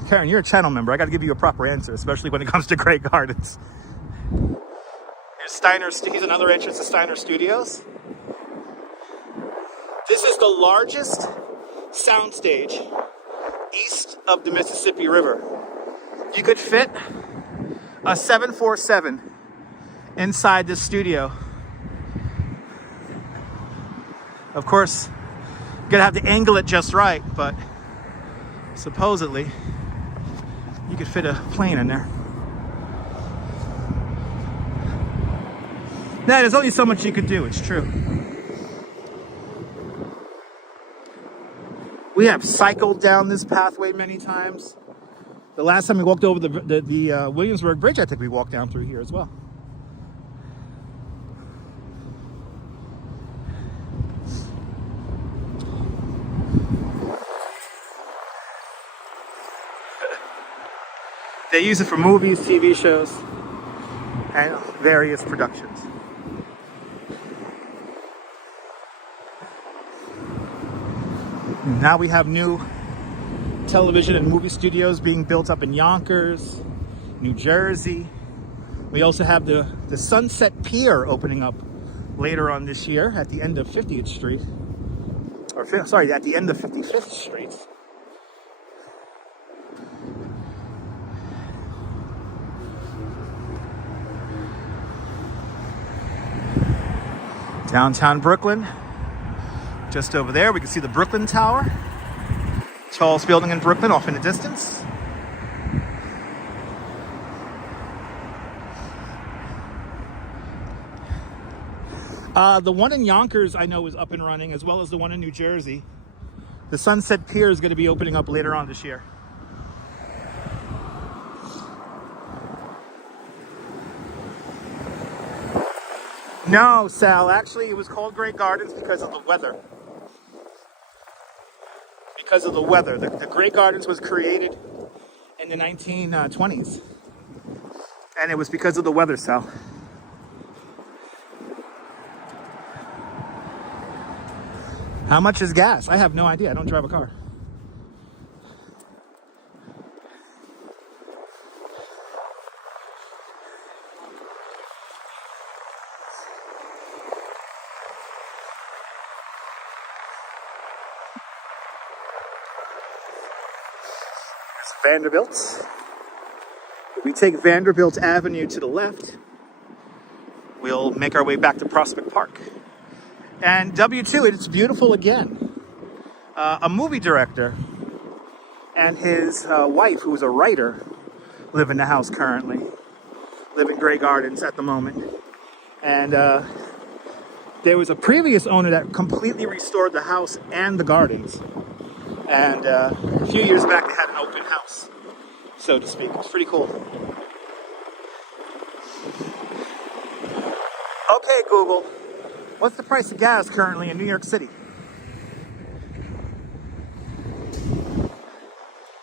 Karen, you're a channel member. I got to give you a proper answer, especially when it comes to Grey Gardens. Here's Steiner. He's another entrance to Steiner Studios. This is the largest soundstage east of the Mississippi River. You could fit a 747 inside this studio. Of course, you're gonna have to angle it just right, but supposedly you could fit a plane in there. Now, there's only so much you could do, it's true. We have cycled down this pathway many times. The last time we walked over the Williamsburg Bridge, I think we walked down through here as well. They use it for movies, TV shows, and various productions. Now we have new television and movie studios being built up in Yonkers, New Jersey. We also have the Sunset Pier opening up later on this year at the end of 50th Street. Or, sorry, at the end of 55th Street. Downtown Brooklyn. Just over there, we can see the Brooklyn Tower. Tallest building in Brooklyn, off in the distance. The one in Yonkers, I know, is up and running, as well as the one in New Jersey. The Sunset Pier is going to be opening up later on this year. No, Sal, actually it was called Grey Gardens because of the weather. Because of the weather. The Grey Gardens was created in the 1920s. And it was because of the weather, Sal. How much is gas? I have no idea. I don't drive a car. Vanderbilt. If we take Vanderbilt Avenue to the left, we'll make our way back to Prospect Park. And W2, it's beautiful again. A movie director and his wife, who's a writer, live in the house currently. Live in Grey Gardens at the moment. And there was a previous owner that completely restored the house and the gardens. And a few years back, they had an open house, so to speak. It's pretty cool. Okay, Google, what's the price of gas currently in New York City?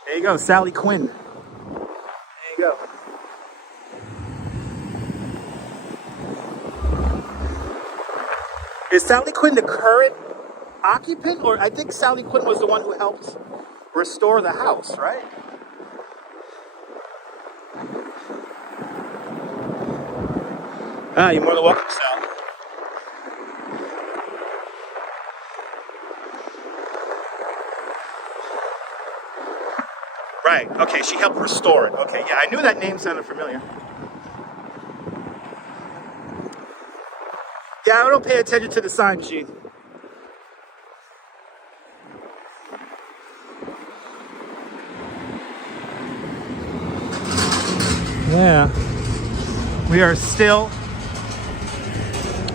There you go, Sally Quinn. There you go. Is Sally Quinn the current occupant? Or I think Sally Quinn was the one who helped restore the house, right? You're more than welcome, Sal. Right, okay, she helped restore it. Okay, yeah, I knew that name sounded familiar. Yeah, I don't pay attention to the sign, Gene. Yeah. We are still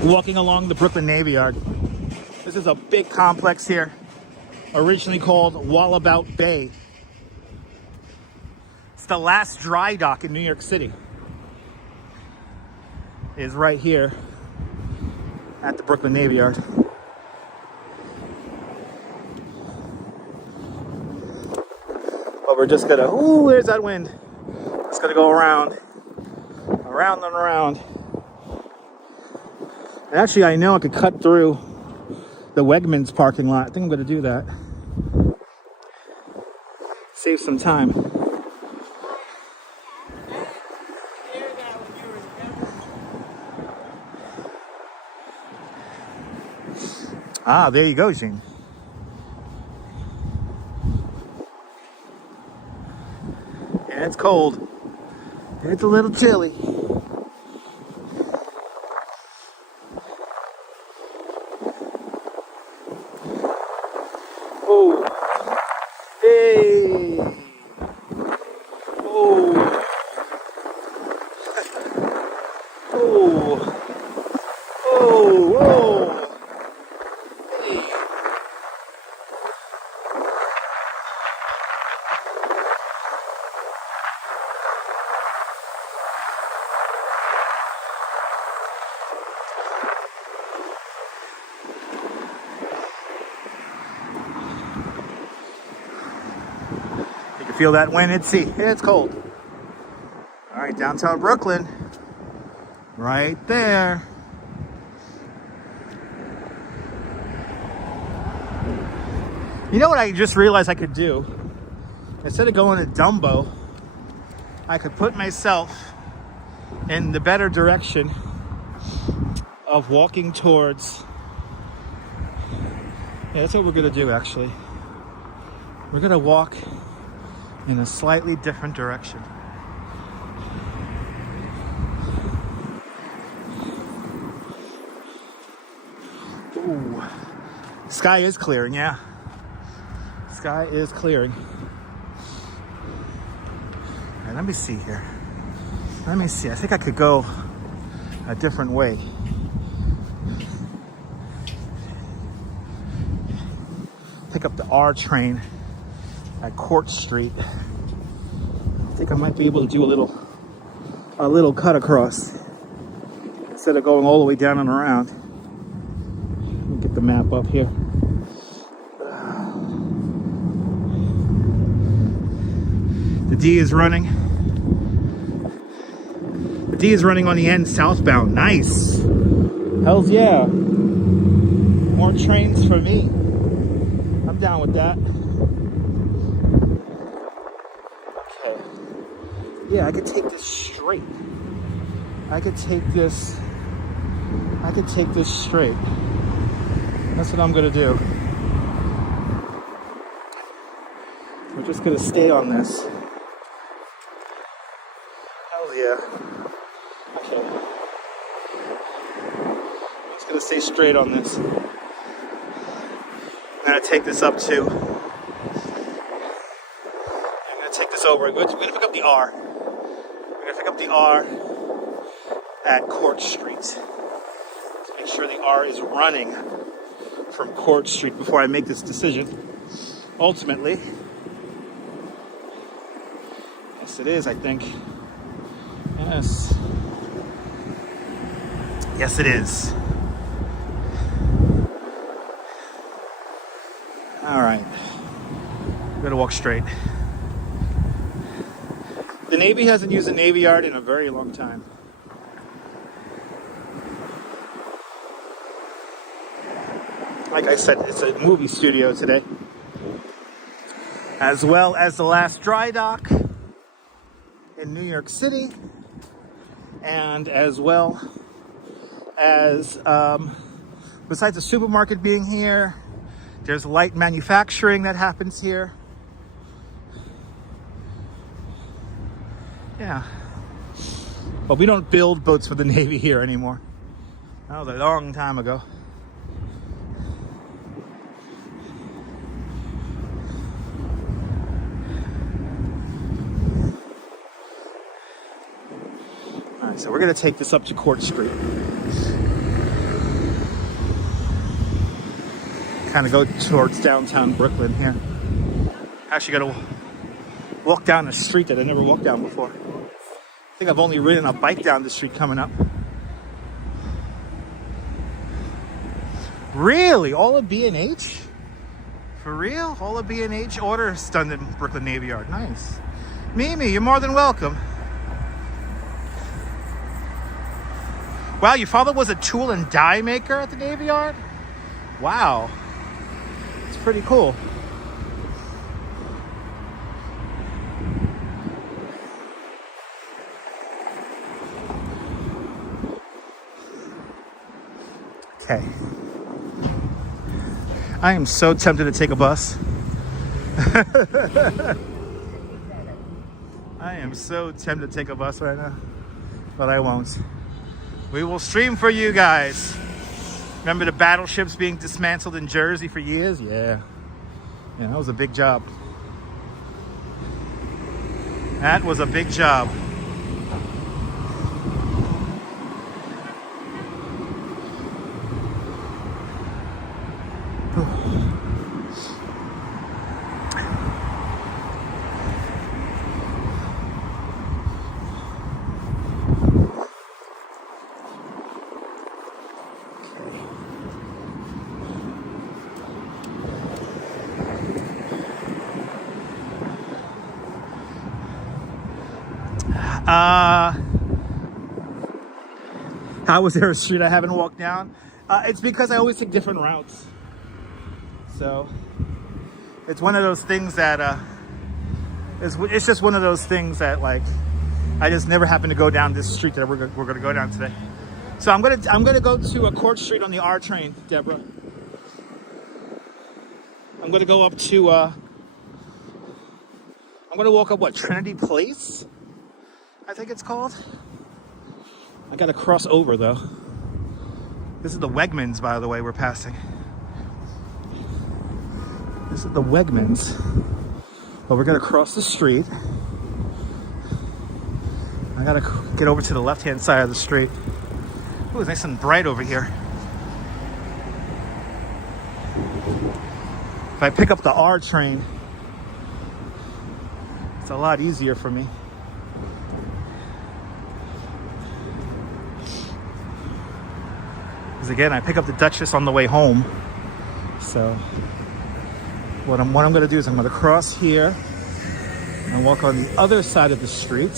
walking along the Brooklyn Navy Yard. This is a big complex here, originally called Wallabout Bay. It's the last dry dock in New York City. Is right here at the Brooklyn Navy Yard. But we're just gonna, ooh, there's that wind. It's gonna go around and around. And actually, I know I could cut through the Wegmans parking lot. I think I'm gonna do that. Save some time. Ah, there you go, Gene. And it's cold. It's a little chilly. Oh. Hey. Oh. Oh. Oh. Oh. Feel that wind? It's cold. All right, downtown Brooklyn, right there. You know what I just realized I could do? Instead of going to Dumbo, I could put myself in the better direction of walking towards. Yeah, that's what we're gonna do actually. We're gonna walk in a slightly different direction. Ooh. Sky is clearing, yeah. Sky is clearing. All right, let me see here. Let me see. I think I could go a different way. Pick up the R train at Court Street. I think I might be able to do a little cut across instead of going all the way down and around. Let me get the map up here. The D is running. The D is running on the end southbound. Nice. Hells yeah. More trains for me. I'm down with that. Yeah, I could take this straight. I could take this straight. That's what I'm gonna do. We're just gonna stay on this. Hell yeah. Okay. I'm just gonna stay straight on this. I'm gonna take this up too. I'm gonna take this over. We're gonna pick up the R. Pick up the R at Court Street. To make sure the R is running from Court Street before I make this decision. Ultimately, yes it is, I think. Yes. Yes it is. All right. I'm gonna walk straight. The Navy hasn't used a Navy Yard in a very long time. Like I said, it's a movie studio today. As well as the last dry dock in New York City. And as well as, besides the supermarket being here, there's light manufacturing that happens here. Yeah. But we don't build boats for the Navy here anymore. That was a long time ago. All right, so we're gonna take this up to Court Street. Kind of go towards downtown Brooklyn here. Actually gotta walk down a street that I never walked down before. I think I've only ridden a bike down the street coming up. Really? All of B&H? For real? All of B&H orders done in Brooklyn Navy Yard. Nice. Mimi, you're more than welcome. Wow, your father was a tool and die maker at the Navy Yard? Wow. It's pretty cool. Okay. I am so tempted to take a bus. I am so tempted to take a bus right now, but I won't. We will stream for you guys. Remember the battleships being dismantled in Jersey for years? Yeah. Yeah, that was a big job. That was a big job. How was there a street I haven't walked down? It's because I always take different routes. So it's one of those things that it's just one of those things that like I just never happen to go down this street that we're gonna go down today. So I'm gonna go to a Court Street on the R train, Deborah. I'm gonna go up to I'm gonna walk up Trinity Place, I think it's called. I gotta cross over though. This is the Wegmans, by the way, we're passing. This is the Wegmans. But we're gonna cross the street. I gotta get over to the left-hand side of the street. Ooh, it's nice and bright over here. If I pick up the R train, it's a lot easier for me. Again, I pick up the Duchess on the way home. So what I'm gonna do is I'm gonna cross here and walk on the other side of the street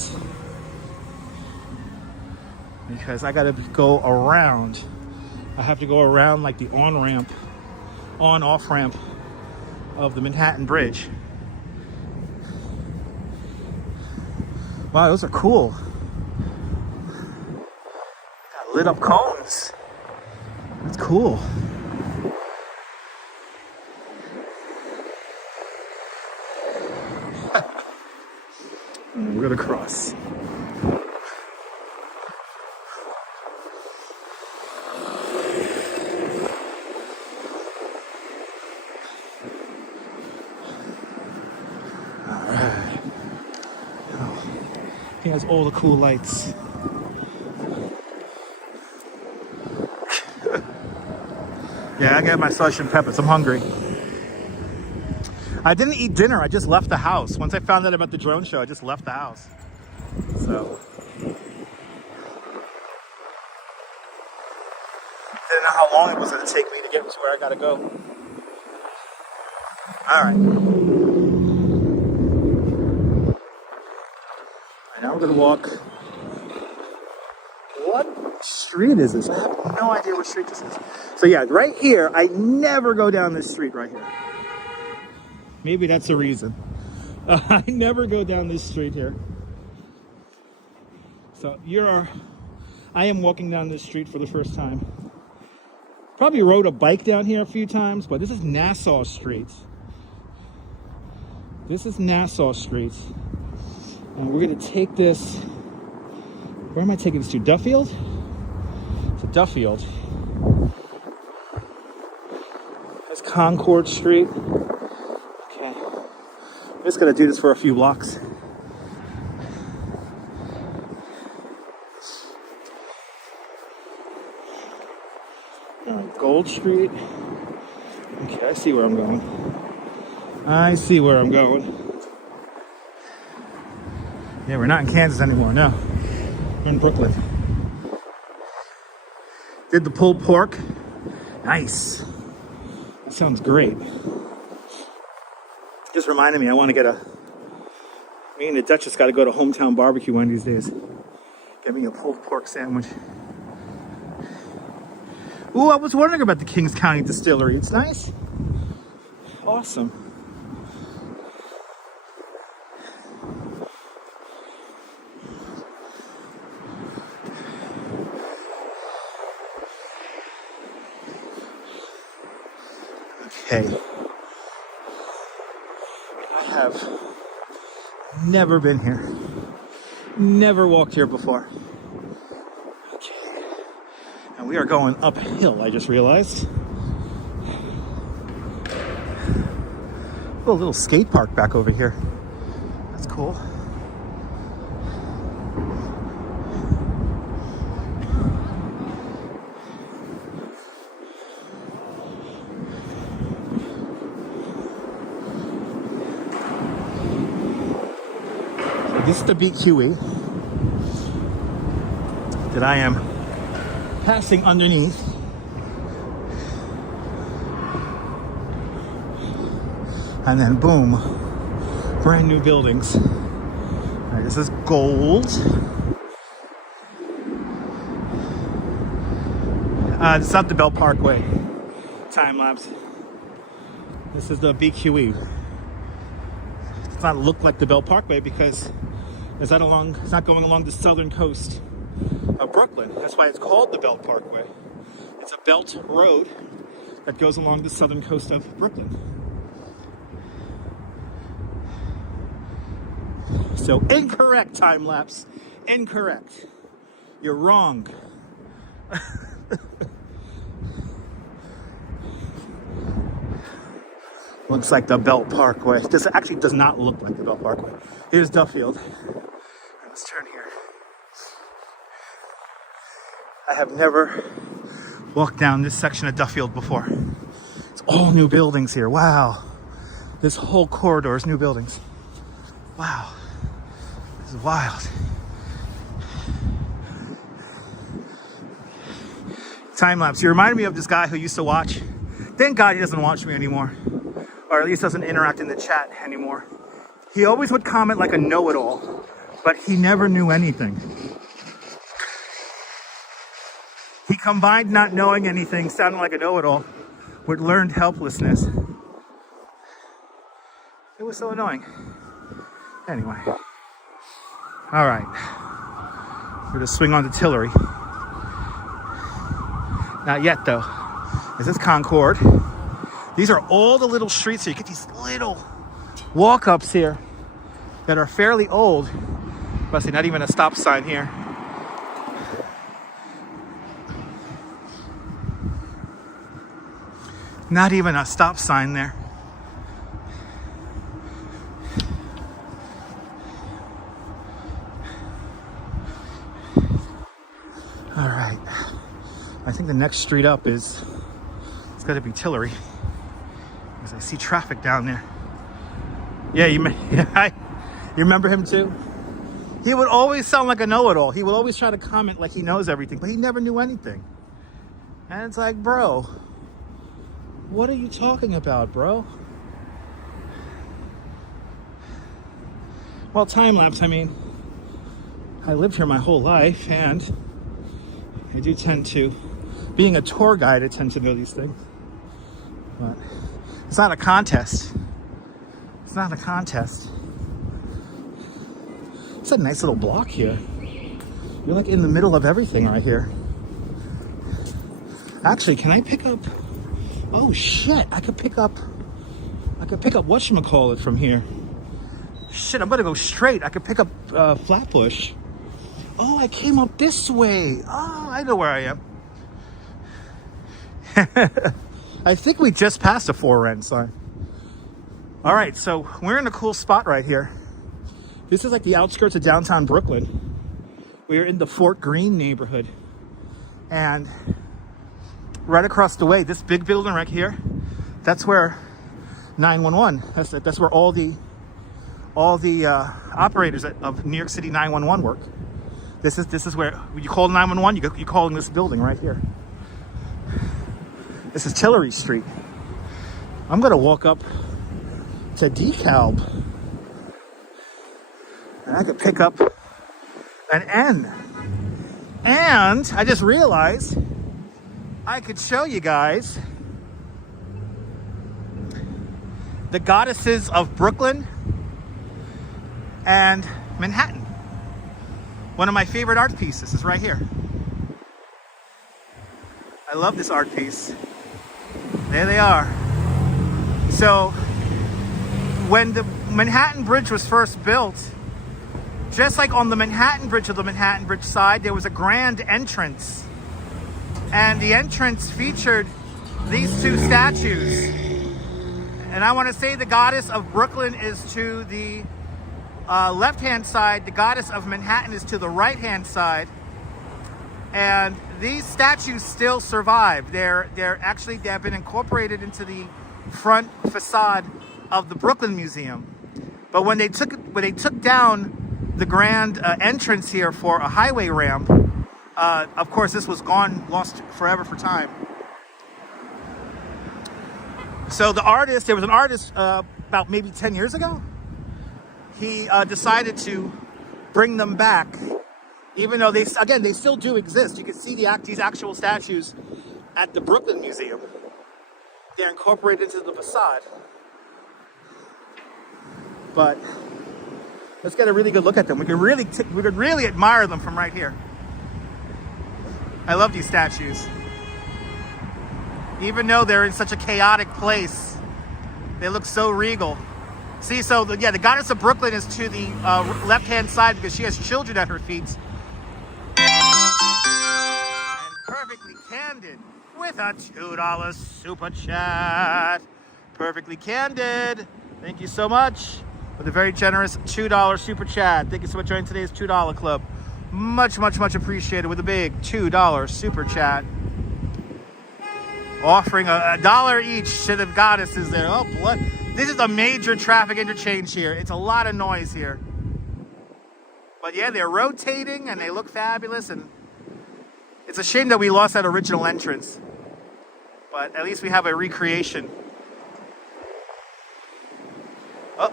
because I gotta go around. I have to go around like the on-off ramp of the Manhattan Bridge. Wow, those are cool. Got lit up cones. That's cool. We're gonna cross. All right. He has all the cool lights. Yeah, I got my salt peppers. I'm hungry. I didn't eat dinner. I just left the house. Once I found out about the drone show, I just left the house. So didn't know how long it was going to take me to get to where I got to go. All right. And now we're going to walk What street is this? I have no idea what street this is. So yeah, right here, I never go down this street right here. Maybe that's the reason. I never go down this street here. So I am walking down this street for the first time. Probably rode a bike down here a few times, but this is Nassau Street. This is Nassau Street. And we're gonna take this, where am I taking this to? Duffield? To Duffield. That's Concord Street. Okay. I'm just gonna do this for a few blocks. Gold Street. Okay, I see where I'm going. I see where I'm going. Yeah, we're not in Kansas anymore, no. We're in Brooklyn. Did the pulled pork. Nice. That sounds great. Just reminded me, I want to get me and the Duchess got to go to Hometown Barbecue one of these days. Get me a pulled pork sandwich. Ooh, I was wondering about the Kings County Distillery. It's nice. Awesome. Okay. I have never been here. Never walked here before. We are going uphill, I just realized. Oh, a little skate park back over here. That's cool. So this is the BQE that I am passing underneath. And then boom, brand new buildings. All right, this is gold. It's not the Belt Parkway time lapse. This is the BQE. It does not look like the Belt Parkway because it's not going along the southern coast of Brooklyn. That's why it's called the Belt Parkway. It's a belt road that goes along the southern coast of Brooklyn. So incorrect, time lapse. Incorrect. You're wrong. Looks like the Belt Parkway. This actually does not look like the Belt Parkway. Here's Duffield. Let's turn here. I have never walked down this section of Duffield before. It's all new buildings here. Wow. This whole corridor is new buildings. Wow. This is wild. Time lapse. You remind me of this guy who used to watch. Thank God he doesn't watch me anymore. Or at least doesn't interact in the chat anymore. He always would comment like a know-it-all, but he never knew anything. He combined not knowing anything, sounding like a know-it-all, with learned helplessness. It was so annoying. Anyway. All right. We're going to swing on to Tillery. Not yet, though. This is Concord. These are all the little streets here. You get these little walk-ups here that are fairly old. But see, not even a stop sign here. Not even a stop sign there. All right. I think the next street up it's got to be Tillery. Because I see traffic down there. Yeah, you remember him too? He would always sound like a know-it-all. He would always try to comment like he knows everything, but he never knew anything. And it's like, bro, what are you talking about, bro? Well, time lapse, I mean, I lived here my whole life, and I do tend to, being a tour guide, I tend to know these things. But it's not a contest. It's not a contest. It's a nice little block here. You're like in the middle of everything right here. Actually, can I pick up? Oh shit! I could pick up whatchamacallit from here. Shit! I'm gonna go straight. I could pick up Flatbush. Oh, I came up this way. Oh, I know where I am. I think we just passed a FOR rent. Sorry. All right, so we're in a cool spot right here. This is like the outskirts of downtown Brooklyn. We are in the Fort Greene neighborhood. And right across the way, this big building right here, that's where 911, that's where all the operators of New York City 911 work. This is where when you call 911, you call in this building right here. This is Tillery Street. I'm gonna walk up to DeKalb, and I could pick up an N. And I just realized I could show you guys the goddesses of Brooklyn and Manhattan. One of my favorite art pieces is right here. I love this art piece. There they are. So when the Manhattan Bridge was first built, just like on the Manhattan Bridge or the Manhattan Bridge side, there was a grand entrance. And the entrance featured these two statues. And I want to say the goddess of Brooklyn is to the left-hand side. The goddess of Manhattan is to the right-hand side. And these statues still survive. They have been incorporated into the front facade of the Brooklyn Museum. But when they took down the grand entrance here for a highway ramp, of course this was gone, lost forever for time. So there was an artist about maybe 10 years ago. He decided to bring them back, even though they still do exist. You can see these actual statues at the Brooklyn Museum. They're incorporated into the facade. But let's get a really good look at them. We could really admire them from right here. I love these statues. Even though they're in such a chaotic place, they look so regal. See, so the goddess of Brooklyn is to the left-hand side because she has children at her feet. And perfectly candid with a $2 super chat. Perfectly candid. Thank you so much for the very generous $2 super chat. Thank you so much for joining today's $2 club. Much, much, much appreciated with a big $2 super chat. Offering a dollar each to the goddesses there. Oh, blood. This is a major traffic interchange here. It's a lot of noise here. But yeah, they're rotating and they look fabulous. And it's a shame that we lost that original entrance. But at least we have a recreation. Oh.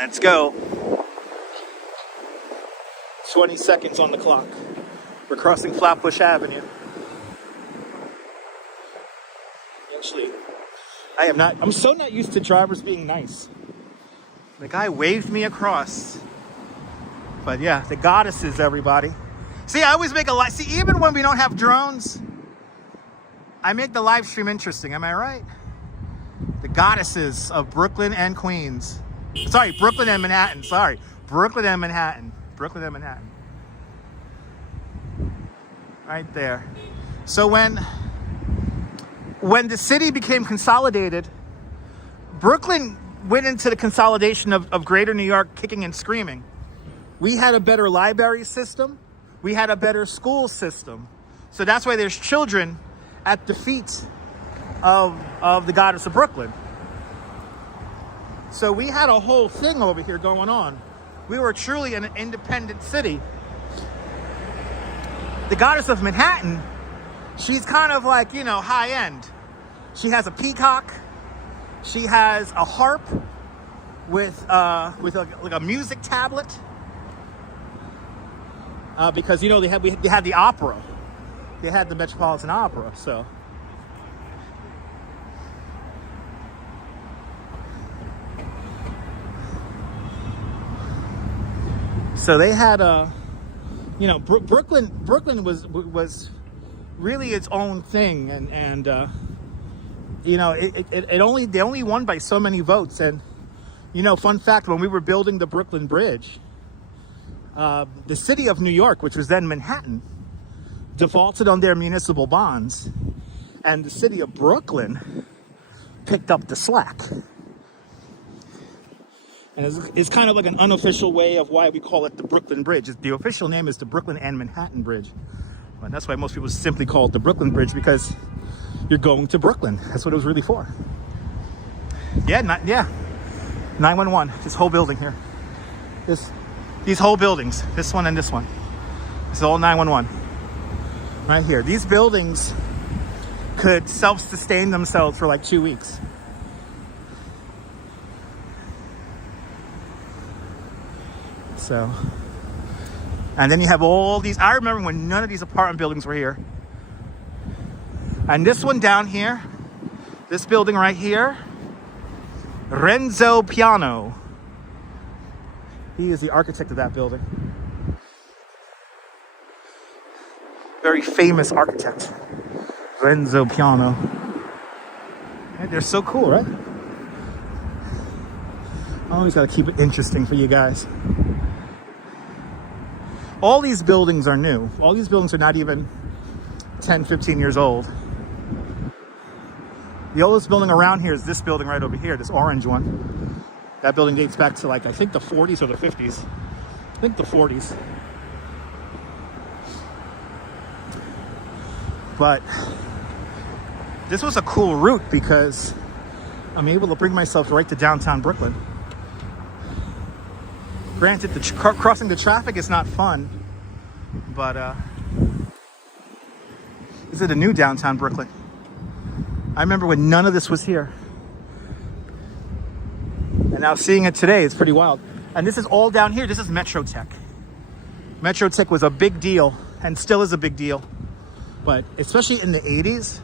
Let's go. 20 seconds on the clock. We're crossing Flatbush Avenue. Actually, I'm so not used to drivers being nice. The guy waved me across. But yeah, the goddesses, everybody. See, I always make see, even when we don't have drones, I make the live stream interesting, am I right? The goddesses of Brooklyn and Queens. Sorry, Brooklyn and Manhattan, sorry. Brooklyn and Manhattan. Brooklyn and Manhattan. Right there. So when the city became consolidated, Brooklyn went into the consolidation of greater New York kicking and screaming. We had a better library system. We had a better school system. So that's why there's children at the feet of the goddess of Brooklyn. So we had a whole thing over here going on. We were truly an independent city. The goddess of Manhattan, she's kind of like, high end. She has a peacock. She has a harp with like a music tablet. because you know they had the opera, they had the Metropolitan Opera, so. So they had you know, Brooklyn was really its own thing, and you know, they only won by so many votes. And you know, fun fact, when we were building the Brooklyn Bridge, the city of New York, which was then Manhattan, defaulted on their municipal bonds, and the city of Brooklyn picked up the slack. And it's kind of like an unofficial way of why we call it the Brooklyn Bridge. The official name is the Brooklyn and Manhattan Bridge. And that's why most people simply call it the Brooklyn Bridge, because you're going to Brooklyn. That's what it was really for. Yeah, 911. This whole building here. These whole buildings. This one and this one. It's all 911. Right here. These buildings could self-sustain themselves for like 2 weeks. So, and then you have all these. I remember when none of these apartment buildings were here. And this one down here, this building right here, Renzo Piano. He is the architect of that building. Very famous architect, Renzo Piano. And they're so cool, right? I always got to keep it interesting for you guys. All these buildings are new. All these buildings are not even 10, 15 years old. The oldest building around here is this building right over here, this orange one. That building dates back to like, I think the 40s or the 50s. I think the 40s. But this was a cool route because I'm able to bring myself right to downtown Brooklyn. Granted, crossing the traffic is not fun, but this is a new downtown Brooklyn. I remember when none of this was here. And now seeing it today is pretty wild. And this is all down here. This is Metro Tech. Metro Tech was a big deal and still is a big deal. But especially in the 80s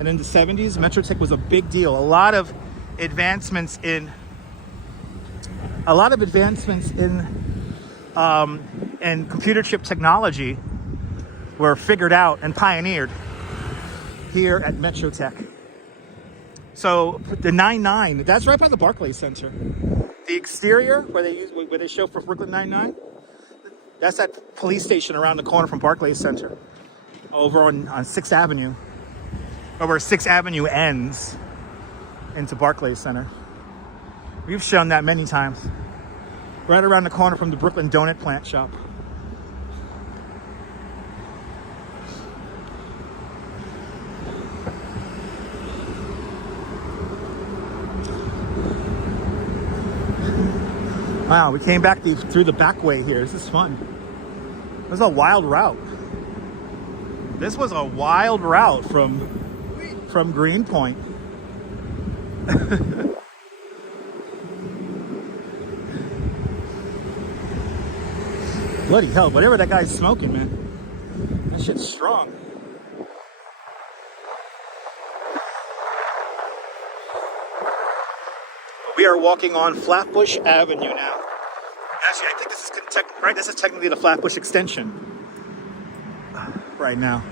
and in the 70s, Metro Tech was a big deal. A lot of advancements in computer chip technology were figured out and pioneered here at Metro Tech. So the 99, that's right by the Barclays Center. The exterior where they show for Brooklyn 99, that's that police station around the corner from Barclays Center, over on 6th Avenue, or where 6th Avenue ends into Barclays Center. We've shown that many times. Right around the corner from the Brooklyn Donut Plant shop. Wow, we came back through the back way here. This is fun. This is a wild route. This was a wild route from Greenpoint. Bloody hell, whatever that guy's smoking, man. That shit's strong. We are walking on Flatbush Avenue now. Actually, I think this is right. This is technically the Flatbush extension right now.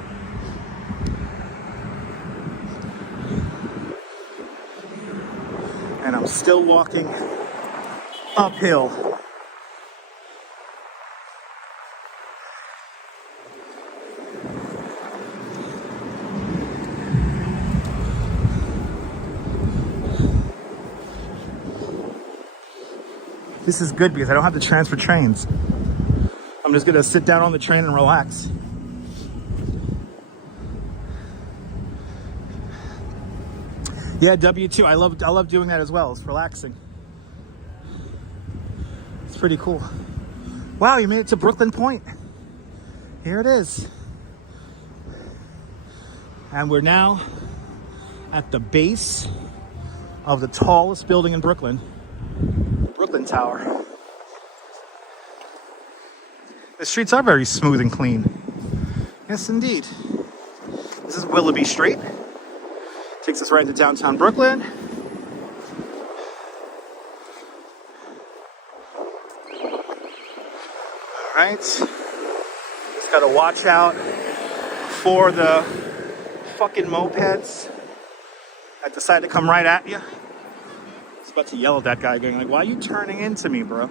And I'm still walking uphill. This is good because I don't have to transfer trains. I'm just gonna sit down on the train and relax. Yeah, W2. I love doing that as well. It's relaxing. It's pretty cool. Wow, you made it to Brooklyn Point. Here it is. And we're now at the base of the tallest building in Brooklyn. Brooklyn Tower. The streets are very smooth and clean. Yes, indeed. This is Willoughby Street. Takes us right into downtown Brooklyn. All right. Just gotta watch out for the fucking mopeds that decide to come right at you. I was about to yell at that guy, going like, "Why are you turning into me, bro?"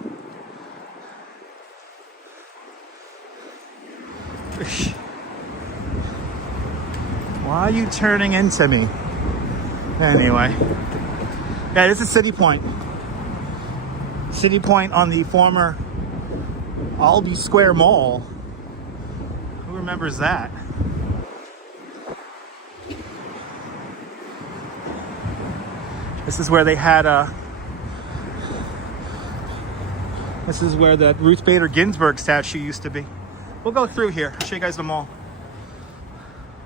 Why are you turning into me? Anyway. Yeah, this is City Point. City Point on the former Albee Square Mall. Who remembers that? This is where they had this is where the Ruth Bader Ginsburg statue used to be. We'll go through here. I'll show you guys the mall.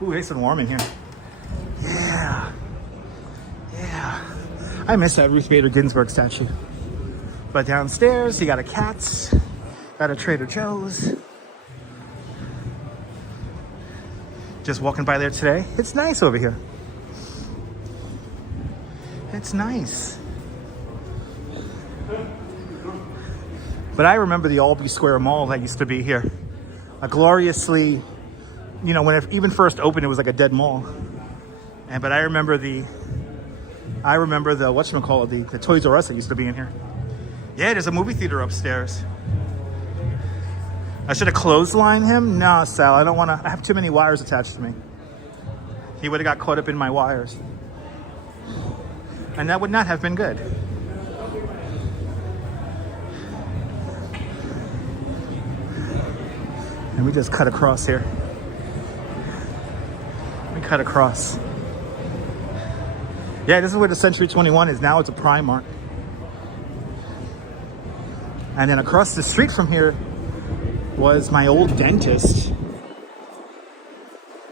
Ooh, it's been warm in here. Yeah. Yeah. I miss that Ruth Bader Ginsburg statue. But downstairs, you got a Katz, got a Trader Joe's. Just walking by there today. It's nice over here. It's nice. But I remember the Albee Square Mall that used to be here. A gloriously, you know, when it even first opened, it was like a dead mall. But I remember the whatchamacallit, the Toys R Us that used to be in here. Yeah, there's a movie theater upstairs. I should have clotheslined him. No, Sal, I don't want to. I have too many wires attached to me. He would have got caught up in my wires. And that would not have been good. And we just cut across here. We cut across. Yeah, this is where the Century 21 is. Now it's a Primark. And then across the street from here was my old dentist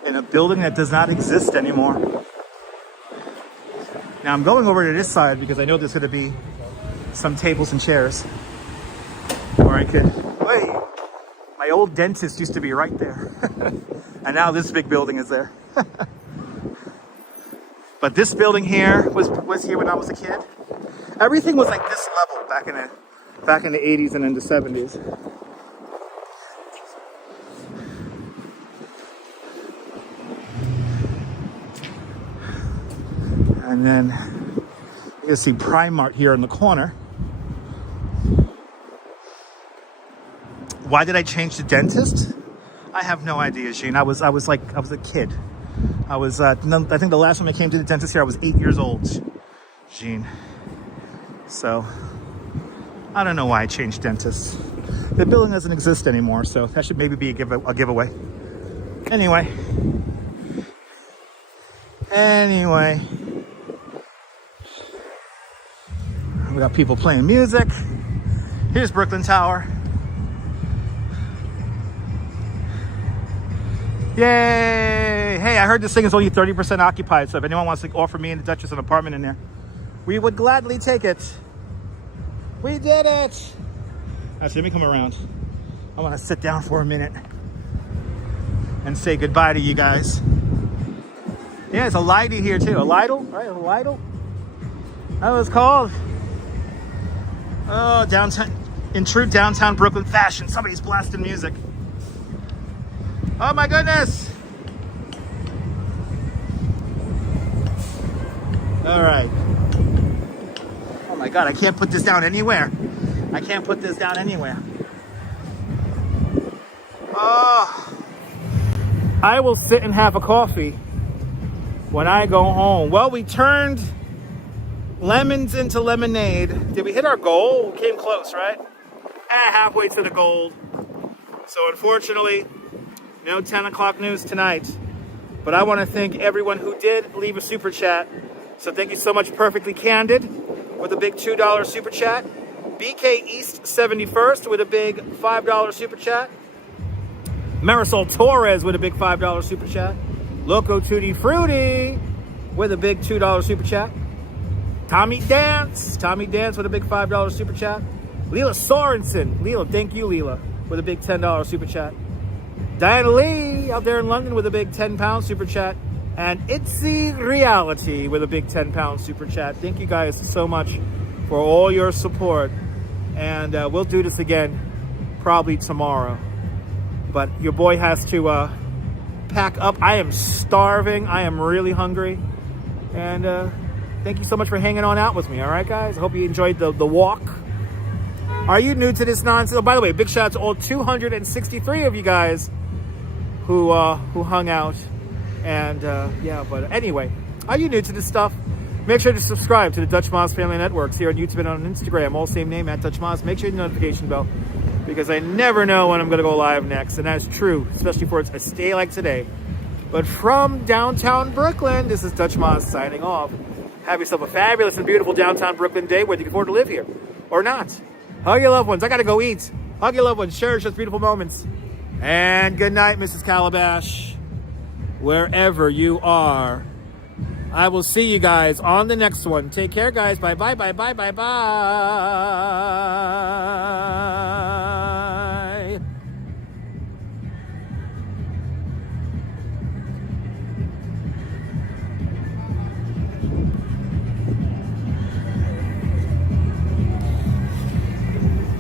in a building that does not exist anymore. Now I'm going over to this side because I know there's going to be some tables and chairs where I could, wait, my old dentist used to be right there. And now this big building is there. But this building here was here when I was a kid. Everything was like this level back in the 80s and in the 70s. And then you can see Primark here in the corner. Why did I change the dentist? I have no idea, Gene. I was a kid. I think the last time I came to the dentist here, I was 8 years old, Gene. So I don't know why I changed dentists. The building doesn't exist anymore, so that should maybe be a giveaway. Anyway. We got people playing music. Here's Brooklyn Tower. Yay! Hey, I heard this thing is only 30% occupied, so if anyone wants to offer me and the Duchess an apartment in there, we would gladly take it. We did it! Actually, let me come around. I want to sit down for a minute and say goodbye to you guys. Yeah, it's a lighty here too. A Lidl, right? A Lidl? That was called. Oh, downtown, in true downtown Brooklyn fashion, somebody's blasting music. Oh my goodness! All right. Oh my God, I can't put this down anywhere. I can't put this down anywhere. Oh, I will sit and have a coffee when I go home. Well, we turned lemons into lemonade. Did we hit our goal? We came close, right? Halfway to the goal. So unfortunately, no 10 o'clock news tonight. But I want to thank everyone who did leave a super chat. So thank you so much, Perfectly Candid, with a big $2 super chat. BK East 71st with a big $5 super chat. Marisol Torres with a big $5 super chat. Loco Tutti Frutti with a big $2 super chat. Tommy Dance with a big $5 super chat. Leela Sorensen, Leela, thank you, Leela. with a big $10 super chat. Diana Lee out there in London with a big £10 super chat. And Itzy Reality with a big £10 super chat. Thank you guys so much for all your support. And we'll do this again probably tomorrow. But your boy has to pack up. I am starving. I am really hungry. And thank you so much for hanging on out with me. All right, guys? I hope you enjoyed the walk. Are you new to this nonsense? Oh, by the way, big shout out to all 263 of you guys who hung out. And yeah, but anyway, are you new to this stuff? Make sure to subscribe to the Dutch Moz Family Networks here on YouTube and on Instagram. All same name, at Dutch Moz. Make sure you hit the notification bell, because I never know when I'm going to go live next. And that's true, especially for a day like today. But from downtown Brooklyn, this is Dutch Moz signing off. Have yourself a fabulous and beautiful downtown Brooklyn day, whether you can afford to live here or not. Hug your loved ones. I got to go eat. Hug your loved ones. Cherish those beautiful moments. And good night, Mrs. Calabash. Wherever you are. I will see you guys on the next one. Take care, guys. Bye, bye, bye, bye, bye, bye.